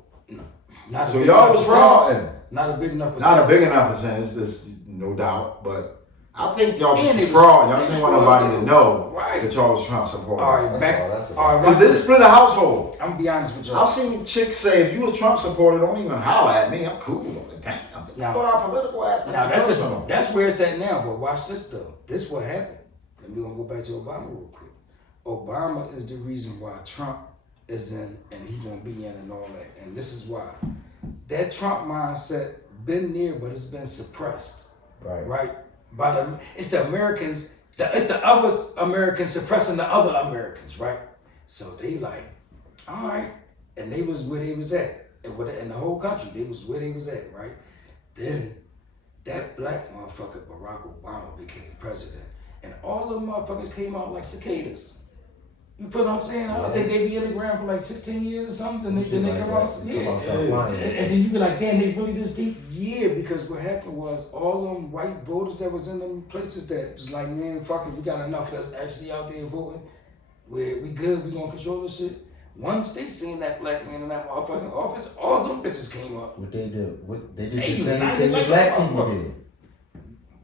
Not a So big y'all enough was percentage. frauding. Not a big enough percentage. Not a big enough percentage, there's no doubt. But I think y'all just And be it was- fraud. Y'all it just was didn't want fraud nobody too. to know Right. that y'all was Trump supporters. All right, That's back. all, that's all. All right, Because it split a household. I'm gonna be honest with y'all. I've seen chicks say, if you a Trump supporter, don't even holler at me. I'm cool. Damn. Now- Put our political ass. Now that's where it's at now. But watch this though. This what happened. And we're gonna go back to Obama real quick. Obama is the reason why Trump is in and he gonna be in and all that. And this is why. That Trump mindset been there, but it's been suppressed. Right. Right? It's the Americans, it's the other Americans suppressing the other Americans, right? So they like, all right. And they was where they was at. In the whole country, they was where they was at, right? Then that black motherfucker, Barack Obama, became president. And all them motherfuckers came out like cicadas. You feel what I'm saying? I think they be in the ground for like 16 years or something. Then they come out. Yeah. And then you be like, damn, they really this deep? Yeah, because what happened was all them white voters that was in them places that was like, man, fuck it, we got enough that's actually out there voting. We good, we gonna control this shit. Once they seen that black man in that motherfucking office, all them bitches came up. What they do? What they did They the same united thing like the black a people motherfucker. did.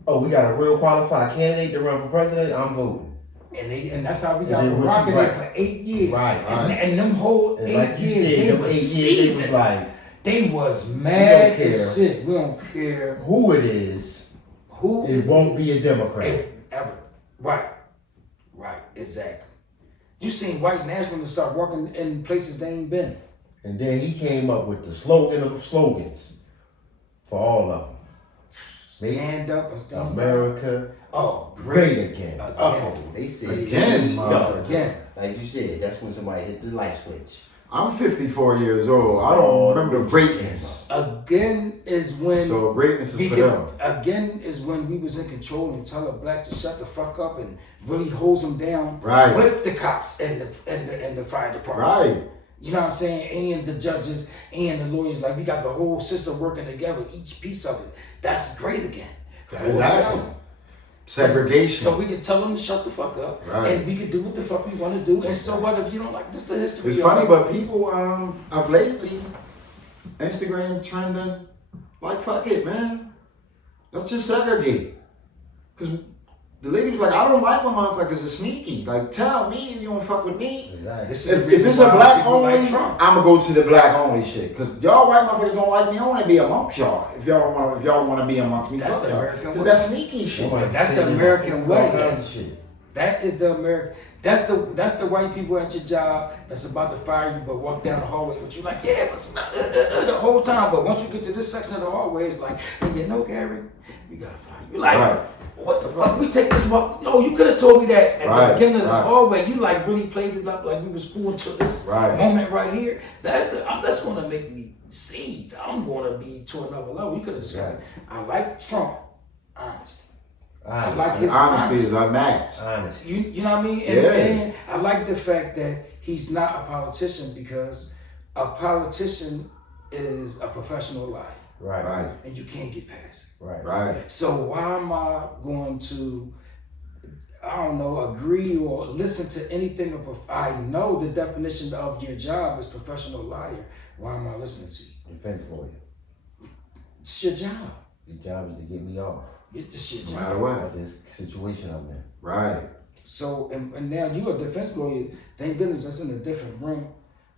Oh, we got a real qualified candidate to run for president. I'm voting. And that's how we got And then what Barack you in there right. for 8 years. Right. And them whole And 8 like you years, said, they them 8 was years, they was seasoned. like, They was mad care. as shit. We don't care who it is, who it won't be a Democrat. ever. Right. Exactly. You seen white nationalists start working in places they ain't been. And then he came up with the slogan of slogans for all of them. Stand up and stand up. America, Oh, great again. Again. Oh, they said Again, motherfucker. Again. Like you said, that's when somebody hit the light switch. I'm 54 years old. I don't remember the greatness. Again is when So greatness we is for could, them. again is when we was in control and telling blacks to shut the fuck up and really hose them down Right. with the cops and the fire department. Right. You know what I'm saying? And the judges and the lawyers. Like we got the whole system working together, each piece of it. That's great again. Exactly. Segregation. So we could tell them to shut the fuck up, Right. and we could do what the fuck we want to do. And so what if you don't like this? The history. It's of funny, it. but people of lately, Instagram trending, like fuck it, man. Let's just segregate. Because the lady was like, I don't like when motherfuckers are sneaky. Like, tell me if you don't fuck with me. Exactly. This is the If reason it's a why black people only, like Trump. I'ma go to the black only shit. Cause y'all white motherfuckers don't like me. I wanna be amongst y'all. If y'all wanna be amongst me, That's fuck the y'all. American Cause way. that's sneaky shit. Somebody That's the taking American all way. kinds of shit. That is the American. That's the white people at your job that's about to fire you, but walk down the hallway with you like, yeah, but it's not, the whole time. But once you get to this section of the hallway, it's like, hey, you know, Gary, we gotta fire you. Like, Right. what the fuck? We take this walk. No, you could have told me that at Right, the beginning of this right. hallway. You like really played it up like we was cool until this Right. moment right here. That's gonna make me see. I'm gonna be to another level. You could have said, I like Trump, honesty. I like his Honesty is unmatched. Honest. You know what I mean? And, Yeah. and I like the fact that he's not a politician, because a politician is a professional liar, Right. Right. and you can't get past it. Right. Right. So why am I going to, I don't know, agree or listen to anything? I know the definition of your job is professional liar. Why am I listening to you? Defense lawyer. It's your job. Your job is to get me off. It's this your No job. matter what. Of this situation I'm in. Right. So, and now you're a defense lawyer. Thank goodness that's in a different room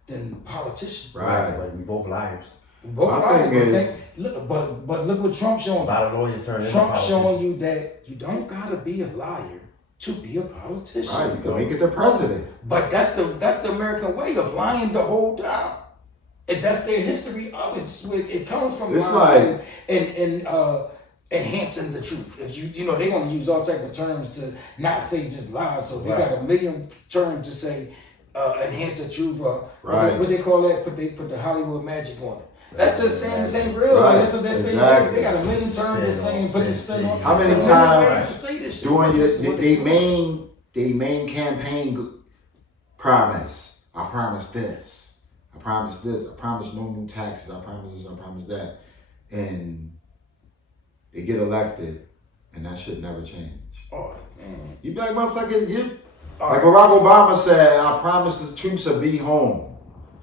than politician. Right. But we both liars. Both My liars, thing but, is- look, but look what Trump A showing. lot of lawyers turn into Trump showing you politicians. that you don't gotta be a liar to be a politician. Right. You can make it the president. But that's the American way of lying the whole time. And that's their history of it. So it comes from It's lying and enhancing the truth. If you know, they're gonna use all type of terms to not say just lies. So they Right. got a million terms to say enhance the truth. Right. What they call that? Put the Hollywood magic on it. That's just saying the same real. Right. Like, that's Exactly. they got a million terms of saying put the spin on. How many So times ways to say this shit. During This is what they do. they main campaign promise. I promise this. I promise this. I promise no new taxes. I promise this. I promise that. And they get elected, and that shit never change. Oh, man. You be like, motherfucker, you. All Like right. Barack Obama said, I promise the troops will be home.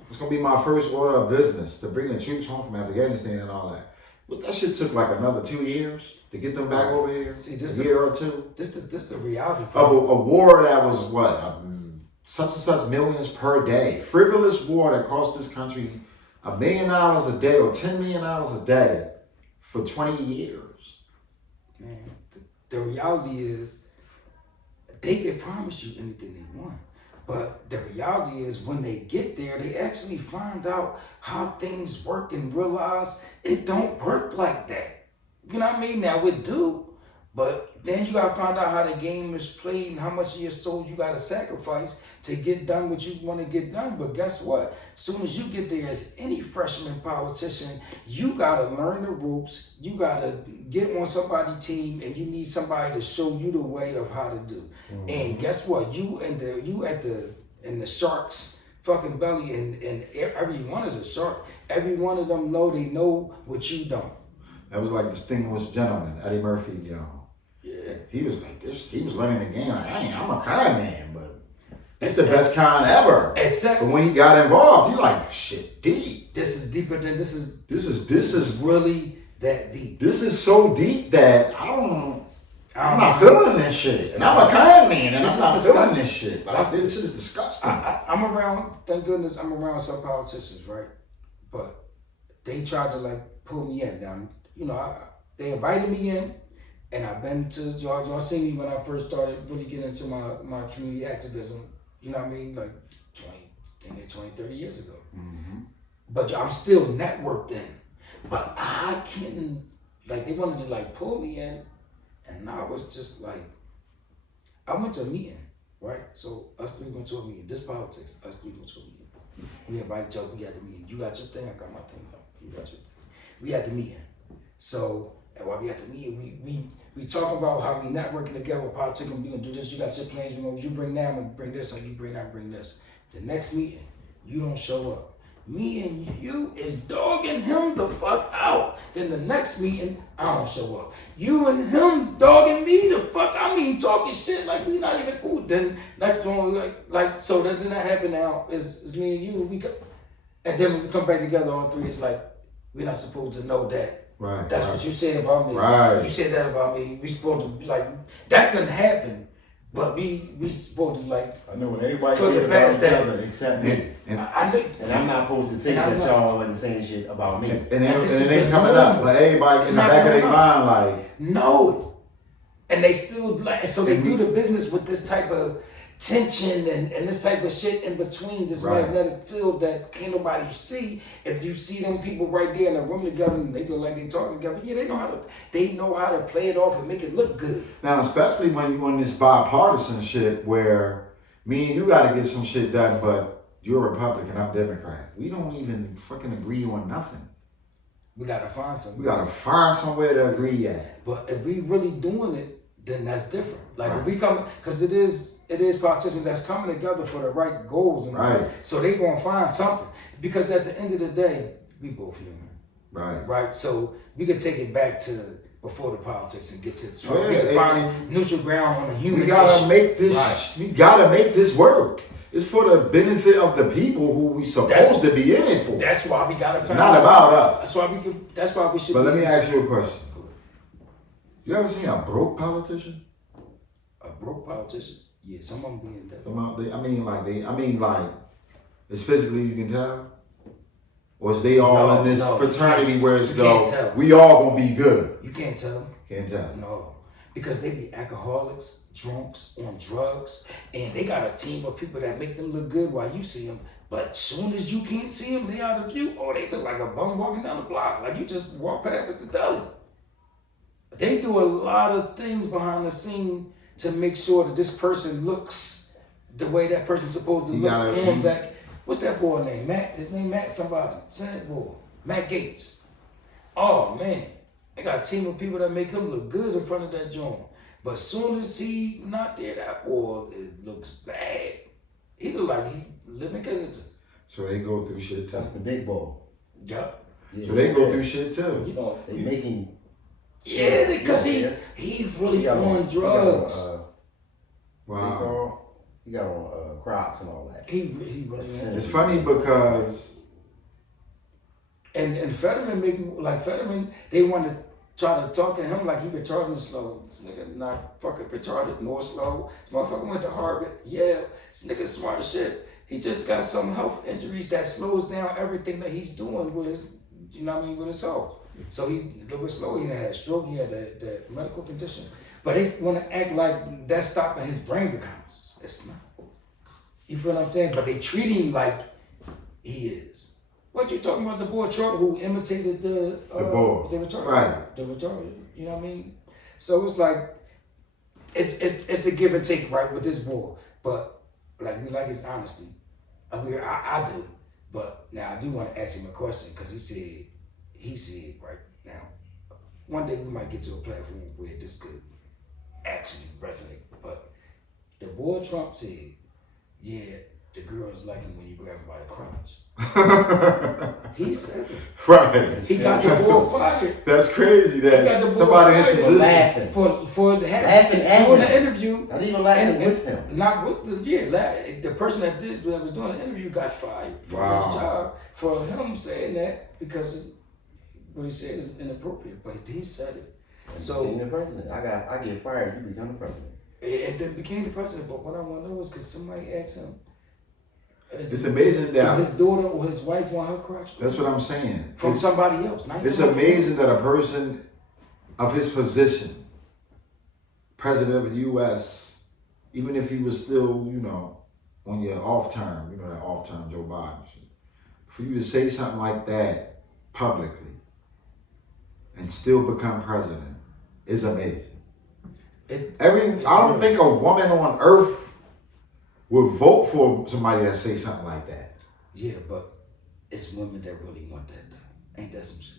It's gonna be my first order of business to bring the troops home from Afghanistan and all that. But that shit took like another 2 years to get them back over here. See, this a year or two. This the reality. Of a war that was what? Such and such millions per day. Frivolous war that cost this country $1 million a day or $10 million a day for 20 years. Man, the reality is they can promise you anything they want. But the reality is when they get there, they actually find out how things work and realize it don't work like that. You know what I mean? Now it do, but then you gotta find out how the game is played and how much of your soul you gotta sacrifice to get done what you want to get done. But guess what? As soon as you get there, as any freshman politician, you gotta learn the ropes. You gotta get on somebody's team, and you need somebody to show you the way of how to do. And guess what? You in the shark's fucking belly, and every one is a shark. Every one of them they know what you don't. That was like Distinguished Gentleman, Eddie Murphy, you know. Yeah. He was like this. He was learning the game. Like, I'm a con man, but it's the best con ever. Except But when he got involved, he like shit deep. this is deeper than this is. This is really that deep. this is so deep that I'm not know. feeling this shit. And I'm a con man, and This I'm is not disgusting. feeling this shit. Like, this shit is disgusting. I'm around. Thank goodness I'm around some politicians, right? But they tried to like pull me in. Now, you know, they invited me in, and I've been to y'all. Y'all seen me when I first started really getting into my community activism. You know what I mean? Like 20, 30 years ago. But I'm still networked in. But I couldn't, like, they wanted to like pull me in, and I was just like, I went to a meeting, right? So us three went to a meeting. This politics, us three went to a meeting. We invited y'all, we had the meeting. You got your thing, I got my thing. You got your thing. We had the meeting. So, and while we had the meeting, we talk about how we networking together, politics, we gonna do this, you got your plans, you bring that, we bring this, or you bring that, bring this. The next meeting, you don't show up. Me and you is dogging him the fuck out. Then the next meeting, I don't show up. You and him dogging me the fuck. I mean, talking shit like we not even cool. Then next one, like so. Then that happened. Now is me and you. And then when we come back together, all three. It's like we're not supposed to know that Right. That's right. what you said about me. Right. You said that about me. We supposed to be like that couldn't happen, but we supposed to like. I know when everybody Put said it about past each that. other except me. I knew. And I'm not supposed to think And I that must- y'all wasn't saying shit about me. And And it this is ain't the coming norm. up, but everybody It's in the not back of their coming mind, like, No. And they still like, so they do the business with this type of tension and this type of shit in between this Right. magnetic field that can't nobody see. If you see them people right there in a room together and they look like they talking together, yeah, they know how to play it off and make it look good. now, especially when you on this bipartisan shit where me and you got to get some shit done, but you're Republican, I'm Democrat. We don't even fucking agree on nothing. We gotta find something. We got to find somewhere to agree at. But if we really doing it, then that's different. Like if Right. we come, because it is politicians that's coming together for the right goals, and Right. so they gonna find something. Because at the end of the day, we both human, Right. right? So we can take it back to before the politics and get to the Yeah, we can and- find neutral ground on the human. We gotta issue. make this. Right. We gotta make this work. It's for the benefit of the people who we supposed to be in it for. That's why we gotta. It's not about us. That's why we could. That's why we should. But be let me ask you a question. You ever seen a broke politician? A broke politician. Yeah, some of them being that. I mean like, it's physically you can tell, or is they all No, in this no, fraternity where it's you can't though tell. we all gonna be good? You can't tell them. Can't tell. No, because they be alcoholics, drunks, on drugs, and they got a team of people that make them look good while you see them. But soon as you can't see them, they out of view. Oh, they look like a bum walking down the block, like you just walk past at the deli. They do a lot of things behind the scene to make sure that this person looks the way that person's supposed to You look gotta- on that. What's that boy name? Matt. His name Matt somebody. Senate boy. Matt Gates. Oh man. They got a team of people that make him look good in front of that joint. But as soon as he not there, that boy, it looks bad. He look like he living because So they go through shit too. That's the big ball. Yup. Yeah. So they go through shit too. You know. They making. Yeah, because Yeah. he's really He got on he got on, drugs. Wow. He got on Crocs and all that. He really on. It's funny because And Fetterman Fetterman, they want to try to talk to him like he retarded and slow. This nigga not fucking retarded nor slow. This motherfucker went to Harvard. Yeah, this nigga smart as shit. He just got some health injuries that slows down everything that he's doing with his, you know what I mean, with his health. So he a little bit slow. He had a stroke. He had that medical condition. But they want to act like that's stopping his brain recurrence. It's not. You feel what I'm saying? But they treat him like he is. What you talking about? The boy Trump who imitated the boy. the retarded, Right. The retarded. You know what I mean? So it's like it's the give and take, right, with this boy. But like we like his honesty. I do. But now I do want to ask him a question because he said right now. One day we might get to a platform where this could actually resonate. But the boy Trump said, yeah, the girls like him when you grab him by the crotch. He said it. right. He got the boy fired. That's crazy He got the that boy somebody in fired his For position. laughing. For Laughing at doing him. the interview. Not even laughing with him. Not with the person that was doing the interview got fired from Wow. his job for him saying that because what he said is inappropriate, but he said it. So Being the president, I get fired. You become the president. and then became the president. But what I want to know is because somebody asked him, It's amazing did that his daughter or his wife want her crotch that's what I'm saying. from It's, somebody else. Not it's from- amazing that a person of his position, president of the U.S., even if he was still, on your off term, that off term Joe Biden shit, for you to say something like that publicly and still become president is amazing. It's I don't real. think a woman on earth would vote for somebody that say something like that. Yeah, but it's women that really want that though. Ain't that some shit?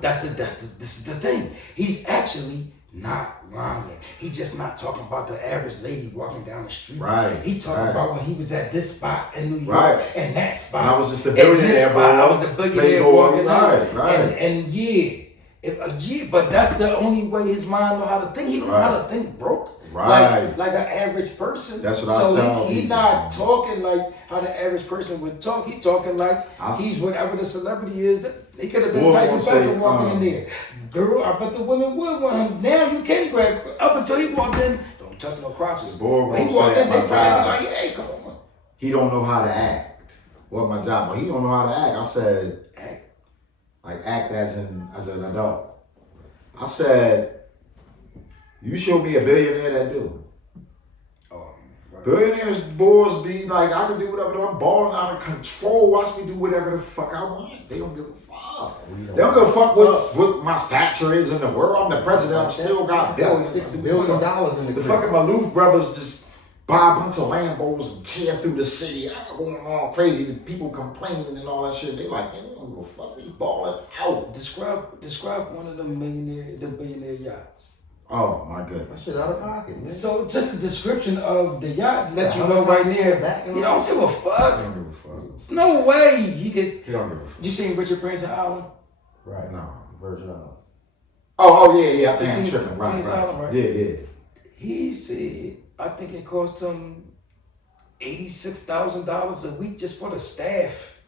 That's the This is the thing. He's actually not lying. He just not talking about the average lady walking down the street. Right, He talking right. about when he was at this spot in New York Right. and that spot. And I was just a and this billionaire spot, I boy, was the billionaire playboy, walking right, in. right. And yeah. But that's the only way his mind know how to think. He don't know how to think broke. Right. Like an average person. That's what I so tell he people. not talking like how the average person would talk. He talking like I- he's whatever the celebrity is that They could have been Boy, Tyson won't say, Fury walking in there. Girl, I bet the women would want him. Now you can't grab. Up until he walked in, don't touch no crotches. Boy, When he won't walked say in, at they my probably job. like, hey, come on. He don't know how to act. Well, my job, but he don't know how to act. I said, Act. like act as an adult. I said, you show me a billionaire that do. Oh, right. Billionaires boys be like, I can do whatever. I'm balling out of control. Watch me do whatever the fuck I want. They don't give a fuck. They don't give a fuck what my stature is in the world. I'm the president. I'm still got billions. $6 billion in the The crib. fucking Maloof brothers just buy a bunch of Lambos and tear through the city. I'm going all crazy. The people complaining and all that shit. They like, man, we don't give a fuck. We balling out. Describe one of them billionaire yachts. Oh my That goodness. shit out of pocket, man. So just a description of the yacht let you Yeah, know how right much there. back in He don't give a I fuck. don't give a fuck. There's no way he could. He don't give a fuck. You seen Richard Branson Island? Right. No. Virgin Islands. Oh yeah. I think I'm Scenes- tripping. Right, Scenes Island, right? Yeah. He said, I think it cost him $86,000 a week just for the staff.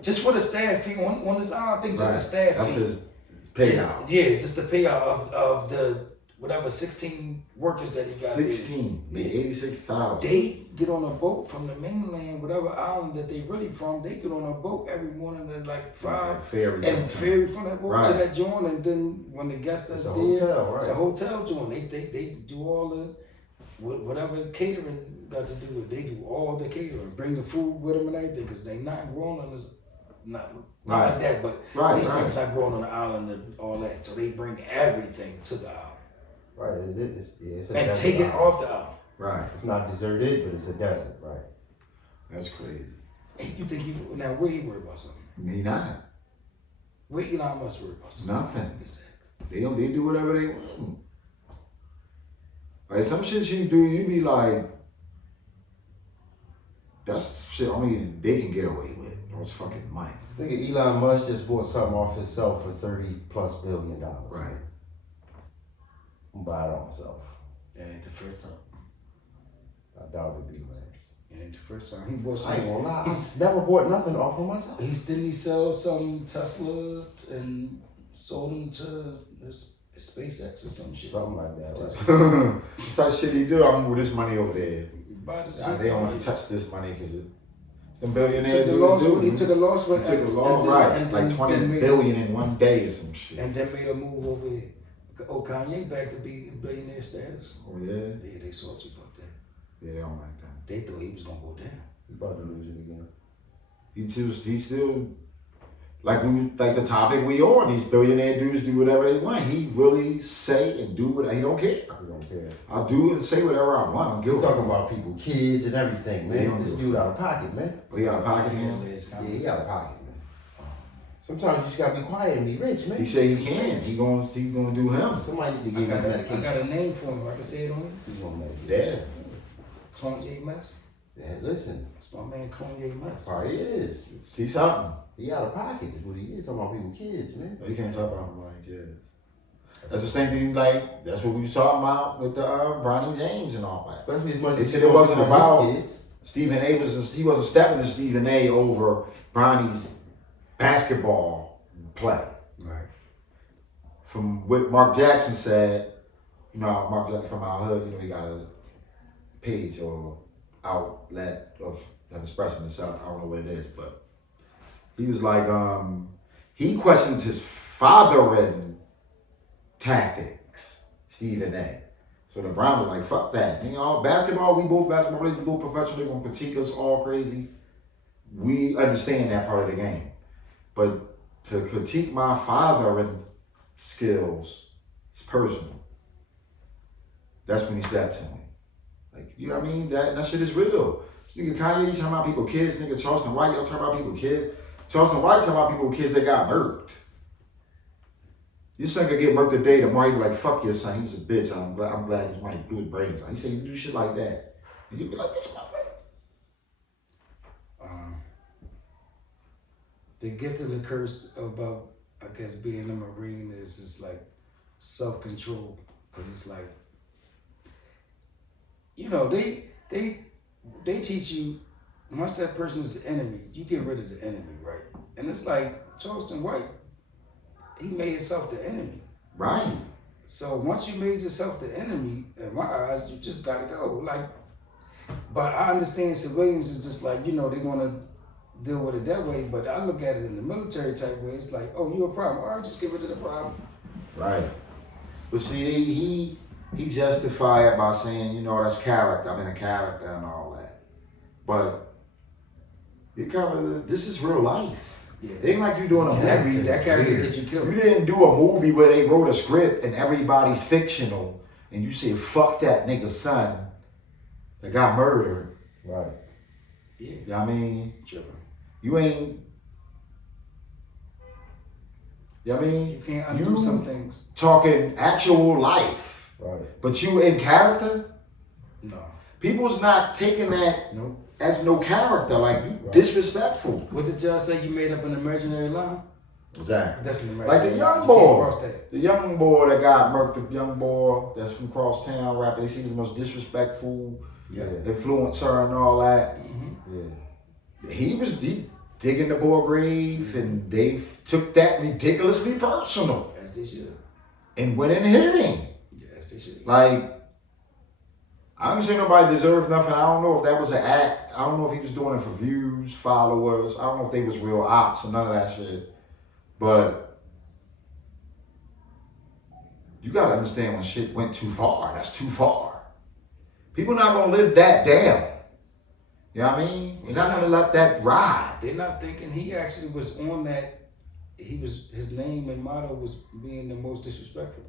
Just for the staff fee on his island. I think just the staff That's fee. his payout. Yeah, it's just the payout of the whatever 16 workers that he got. there. 16. Yeah, 86,000. They get on a boat from the mainland, whatever island that they really from. They get on a boat every morning at like 5 Like ferry. and ferry from that boat to Right. that joint, and then when the guest It's is a there, hotel, right? it's a hotel joint. They do all the whatever catering got to do with. They do all the catering, bring the food with them and everything, because they not growing on this, not Right. like that, but Right, these right. things not growing on the island and all that. So they bring everything to the island Right. It's a and desert take it island. off the island. Right. It's not deserted, but it's a desert, right? That's crazy. And you think now where he worried about something? Me not. Where Elon Musk worried about something? Nothing. Exactly. They do whatever they want. Like some shit you do, you be like, that's shit only they can get away with. Those fucking money. Nigga, Elon Musk just bought something off himself for $30+ billion. Right. I'm buy it on myself. That ain't the first time. I doubt it'd be last. It ain't the first time. He bought I ain't some. gonna lie. He's- I never bought nothing off of myself. Didn't he sell some Teslas and sold them to SpaceX or some shit? Something like that, right? It's that shit he do. I'm gonna move this money over there. Buy this Nah, they don't want to touch this money because some He billionaires took the dudes loss. do. He took a loss with He took X, a loss, and then- right? and Like then- 20 then made- billion in one day or some shit. And then made a move over here. Oh, Kanye back to be billionaire status. Oh yeah? Yeah, they salty about that. Yeah, they don't like that. They thought he was gonna go down. You about to lose it again. He still like the topic we on. These billionaire dudes do whatever they want. He really say and do what he don't care. We don't care. I'll do and say whatever I want. I'm We're guilty. talking about people, kids, and everything, Yeah, man. This dude out of pocket, man. We out of pocket Yeah, now. it's Yeah, kinda- he out of pocket, man. Sometimes you just gotta be quiet and be rich, man. He say he can. He gonna do him. Somebody need to I give got, his I medication. got a name for him. I can say it on it. He's gonna make it. Yeah. Kanye Mess. Yeah, listen, It's my man Kanye Mess. probably is. He's something. He out of pocket is what he is. Talking about people, kids, man. You can't talk about him like kids. That's the same thing. Like that's what we was talking about with the Bronny James and all that. Especially as much They as said he it wasn't don't care about- his kids. Stephen A. he wasn't stepping to Stephen A. over Bronny's basketball play. Right. From what Mark Jackson said, you know, Mark Jackson from our hood, you know, he got a page or outlet of them expressing himself. I don't know what it is, but he was like, he questioned his fathering tactics, Stephen A. So the Browns were like, fuck that. You know, basketball, we both basketball players, we both professional, they're gonna critique us all crazy. We understand that part of the game. But to critique my fathering skills is personal. That's when he stepped to me. Like, you know what I mean? That shit is real. Nigga Kanye, you talking about people with kids. Nigga Charleston White, y'all talking about people with kids. Charleston White talking about people with kids that got murked. Your son could get murked today, tomorrow he be like, fuck your son, he was a bitch. I'm glad he was blew his brains out. He said you do shit like that. And you be like, this motherfucker. The gift and the curse about, I guess, being a Marine is just like self-control. Because it's like, you know, they teach you, once that person is the enemy, you get rid of the enemy, right? And it's like, Charleston White, he made himself the enemy. Right. So once you made yourself the enemy, in my eyes, you just gotta go. Like, but I understand civilians is just like, they wanna deal with it that way, but I look at it in the military type way. It's like, oh, you a problem. All right, just get rid of the problem. Right. But see, he justified it by saying, that's character. I'm in a character and all that. But this is real life. Yeah. It ain't like you doing a movie. That character weird. get you killed. You didn't do a movie where they wrote a script and everybody's fictional and you say, fuck that nigga's son that got murdered. Right. Yeah. You know what I mean? Sure. You ain't. You know what I mean? You can't undo some things. Talking actual life. Right. But you in character? No. People's not taking that Nope. as no character. Like, you Right. disrespectful. What did y'all say? You made up an imaginary line? Exactly. That's an Like imaginary the line. young You boy. can't cross that. The young boy that got murked, the young boy that's from Crosstown rapper, they see he's the most disrespectful Yeah. influencer and all that. Mm-hmm. Yeah. He digging the boy grave and they took that ridiculously personal As they should. and went and hit him. Yeah, as they should. Like, I don't say nobody deserved nothing. I don't know if that was an act. I don't know if he was doing it for views, followers. I don't know if they was real ops or none of that shit. But you gotta understand when shit went too far. That's too far. People not gonna live that down. You know what I mean? You're not gonna let that ride. They're not thinking he actually was on that. His name and motto was being the most disrespectful.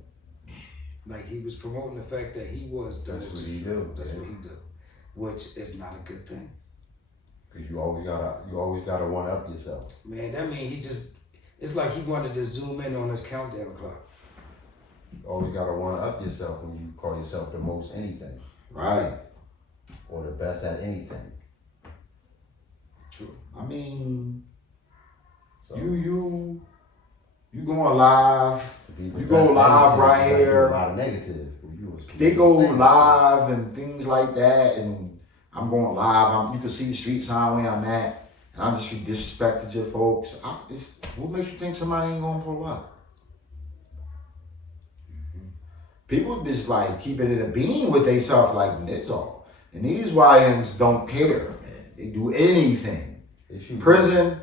Like he was promoting the fact that he was the That's most what he disrespectful. do, That's man. what he do, which is not a good thing. Cause you always gotta one up yourself. Man, that mean it's like he wanted to zoom in on his countdown clock. You always gotta one up yourself when you call yourself the most anything Right. or the best at anything. True. I mean, So, you going live. to be the you go best live negative, right you gotta do here. A lot of negative. You was- They go live and things like that, and I'm going live. You can see the street sign where I'm at, and I just disrespected your folks. What makes you think somebody ain't gonna pull up? People just like keeping it a bean with themselves like Nizzo. And these YNs don't care, man. They do anything. They shoot, Prison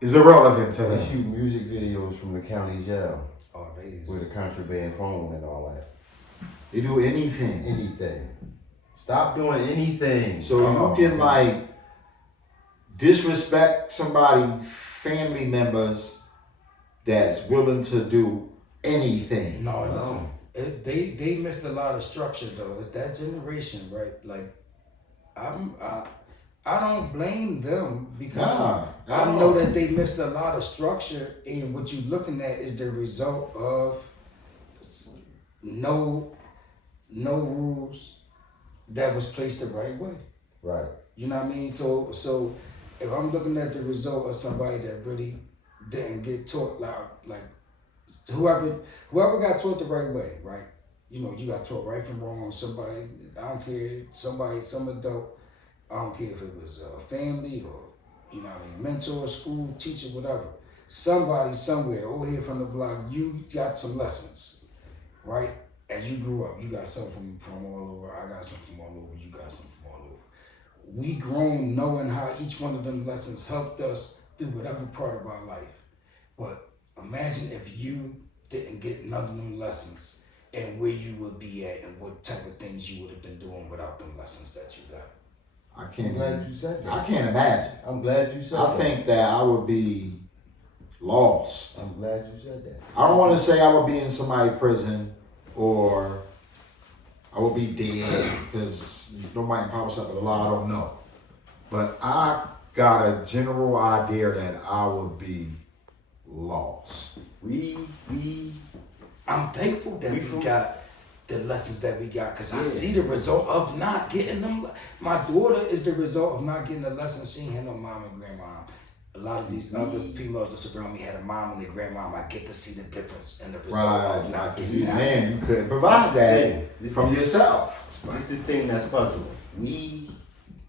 is irrelevant to They them. shoot music videos from the county jail Oh, they with a contraband phone and all that. They do anything. Anything. Stop doing anything. So you can like disrespect somebody, family members that's willing to do anything. No, listen. They missed a lot of structure though. It's that generation, right? Like, I don't blame them because Nah, I know that they missed a lot of structure, and what you're looking at is the result of no rules that was placed the right way. Right. You know what I mean? So if I'm looking at the result of somebody that really didn't get taught like whoever got taught the right way, right? You got taught right from wrong. Somebody, I don't care, some adult, I don't care if it was a family or, mentor, school, teacher, whatever. Somebody somewhere over here from the block, you got some lessons, right? As you grew up, you got something from all over, I got something from all over, you got something from all over. We grown knowing how each one of them lessons helped us through whatever part of our life. But imagine if you didn't get none of them lessons and where you would be at and what type of things you would have been doing without them lessons that you got. I I'm can't. glad you said that. I can't imagine. I'm glad you said I that. think that I would be lost. I'm glad you said that. I don't want to say I would be in somebody's prison or I would be dead because nobody pops up at the law. I don't know. But I got a general idea that I would be lost. I'm thankful that we got the lessons that we got because I see the result of not getting them. My daughter is the result of not getting the lessons. She ain't had no mom and grandma. A lot of these other females that surround me had a mom and a grandma. I get to see the difference in the result of not Like, getting that. man, you couldn't provide that from yourself. This the thing that's puzzling.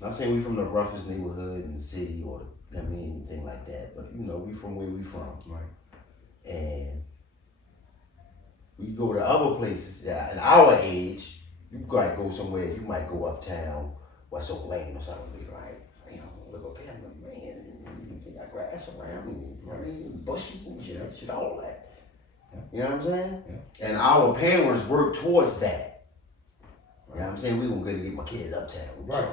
Not saying we from the roughest neighborhood in the city or the I mean, anything like that. But you know, we from where we from. Right. And we go to other places at our age, you gotta go somewhere, you might go uptown, West Oak Lane or something, be like, you know, look up here, man, they got grass around me, you know what I mean, bushes and shit, all that. You know what I'm saying? Yeah. And our parents work towards that. You know what I'm saying? We gonna get my kids uptown. Right.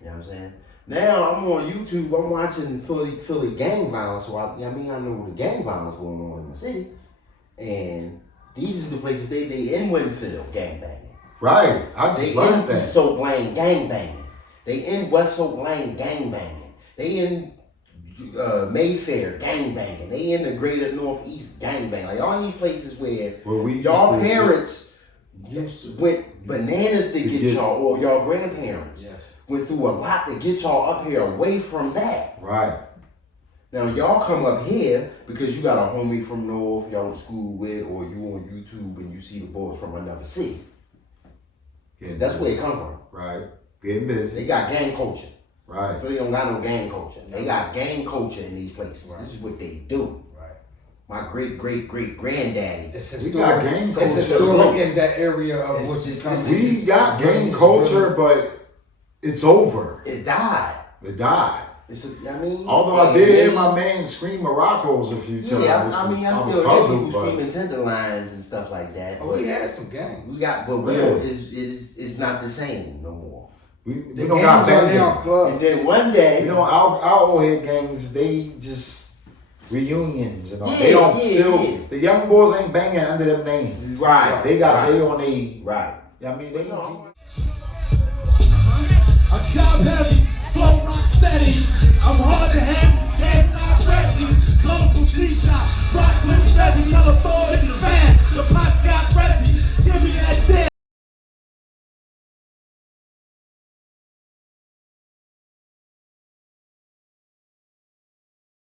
You know what I'm saying? Now I'm on YouTube, I'm watching Philly gang violence, so I know the gang violence going on in the city. And these are the places they in Winfield gang banging. Right. I They just learned in East that. Oak Lane gang banging. They in West Oak Lane gang banging. They in Mayfair gang banging. They in the Greater Northeast gang banging. Like all these places where y'all parents went bananas to get y'all, or y'all grandparents went through a lot to get y'all up here away from that. Right. Now y'all come up here because you got a homie from North y'all went to school with, or you on YouTube and you see the boys from another city. That's where they come from. Right. Getting busy. They got gang culture. Right. Philly don't got no gang culture. They got gang culture in these places. This is what they do. Right. My great granddaddy. It's We historic. got gang It's culture. historic in that area of It's- which is this coming. We got gang culture, but it's over. It died. It died. Although I did hear my man scream Morocco's a few times. Yeah, I still hear puzzled, people but- screaming Tenderlines and stuff like that. Oh, we had some gangs. We got, but it's not the same no more. We The don't got gangs are bang now gangs. clubs. And then one day, You know, our old head gangs, they just reunions and all. Yeah, They don't yeah, still. yeah. The young boys ain't banging under them names. right? They got right, they on they. right. I mean, they. I got heavy, flow rock steady. I'm hard to handle, hands not ready. Come from G-Shot, rock lips steady. Tell a throw in the bag, the pot's got ready. Give me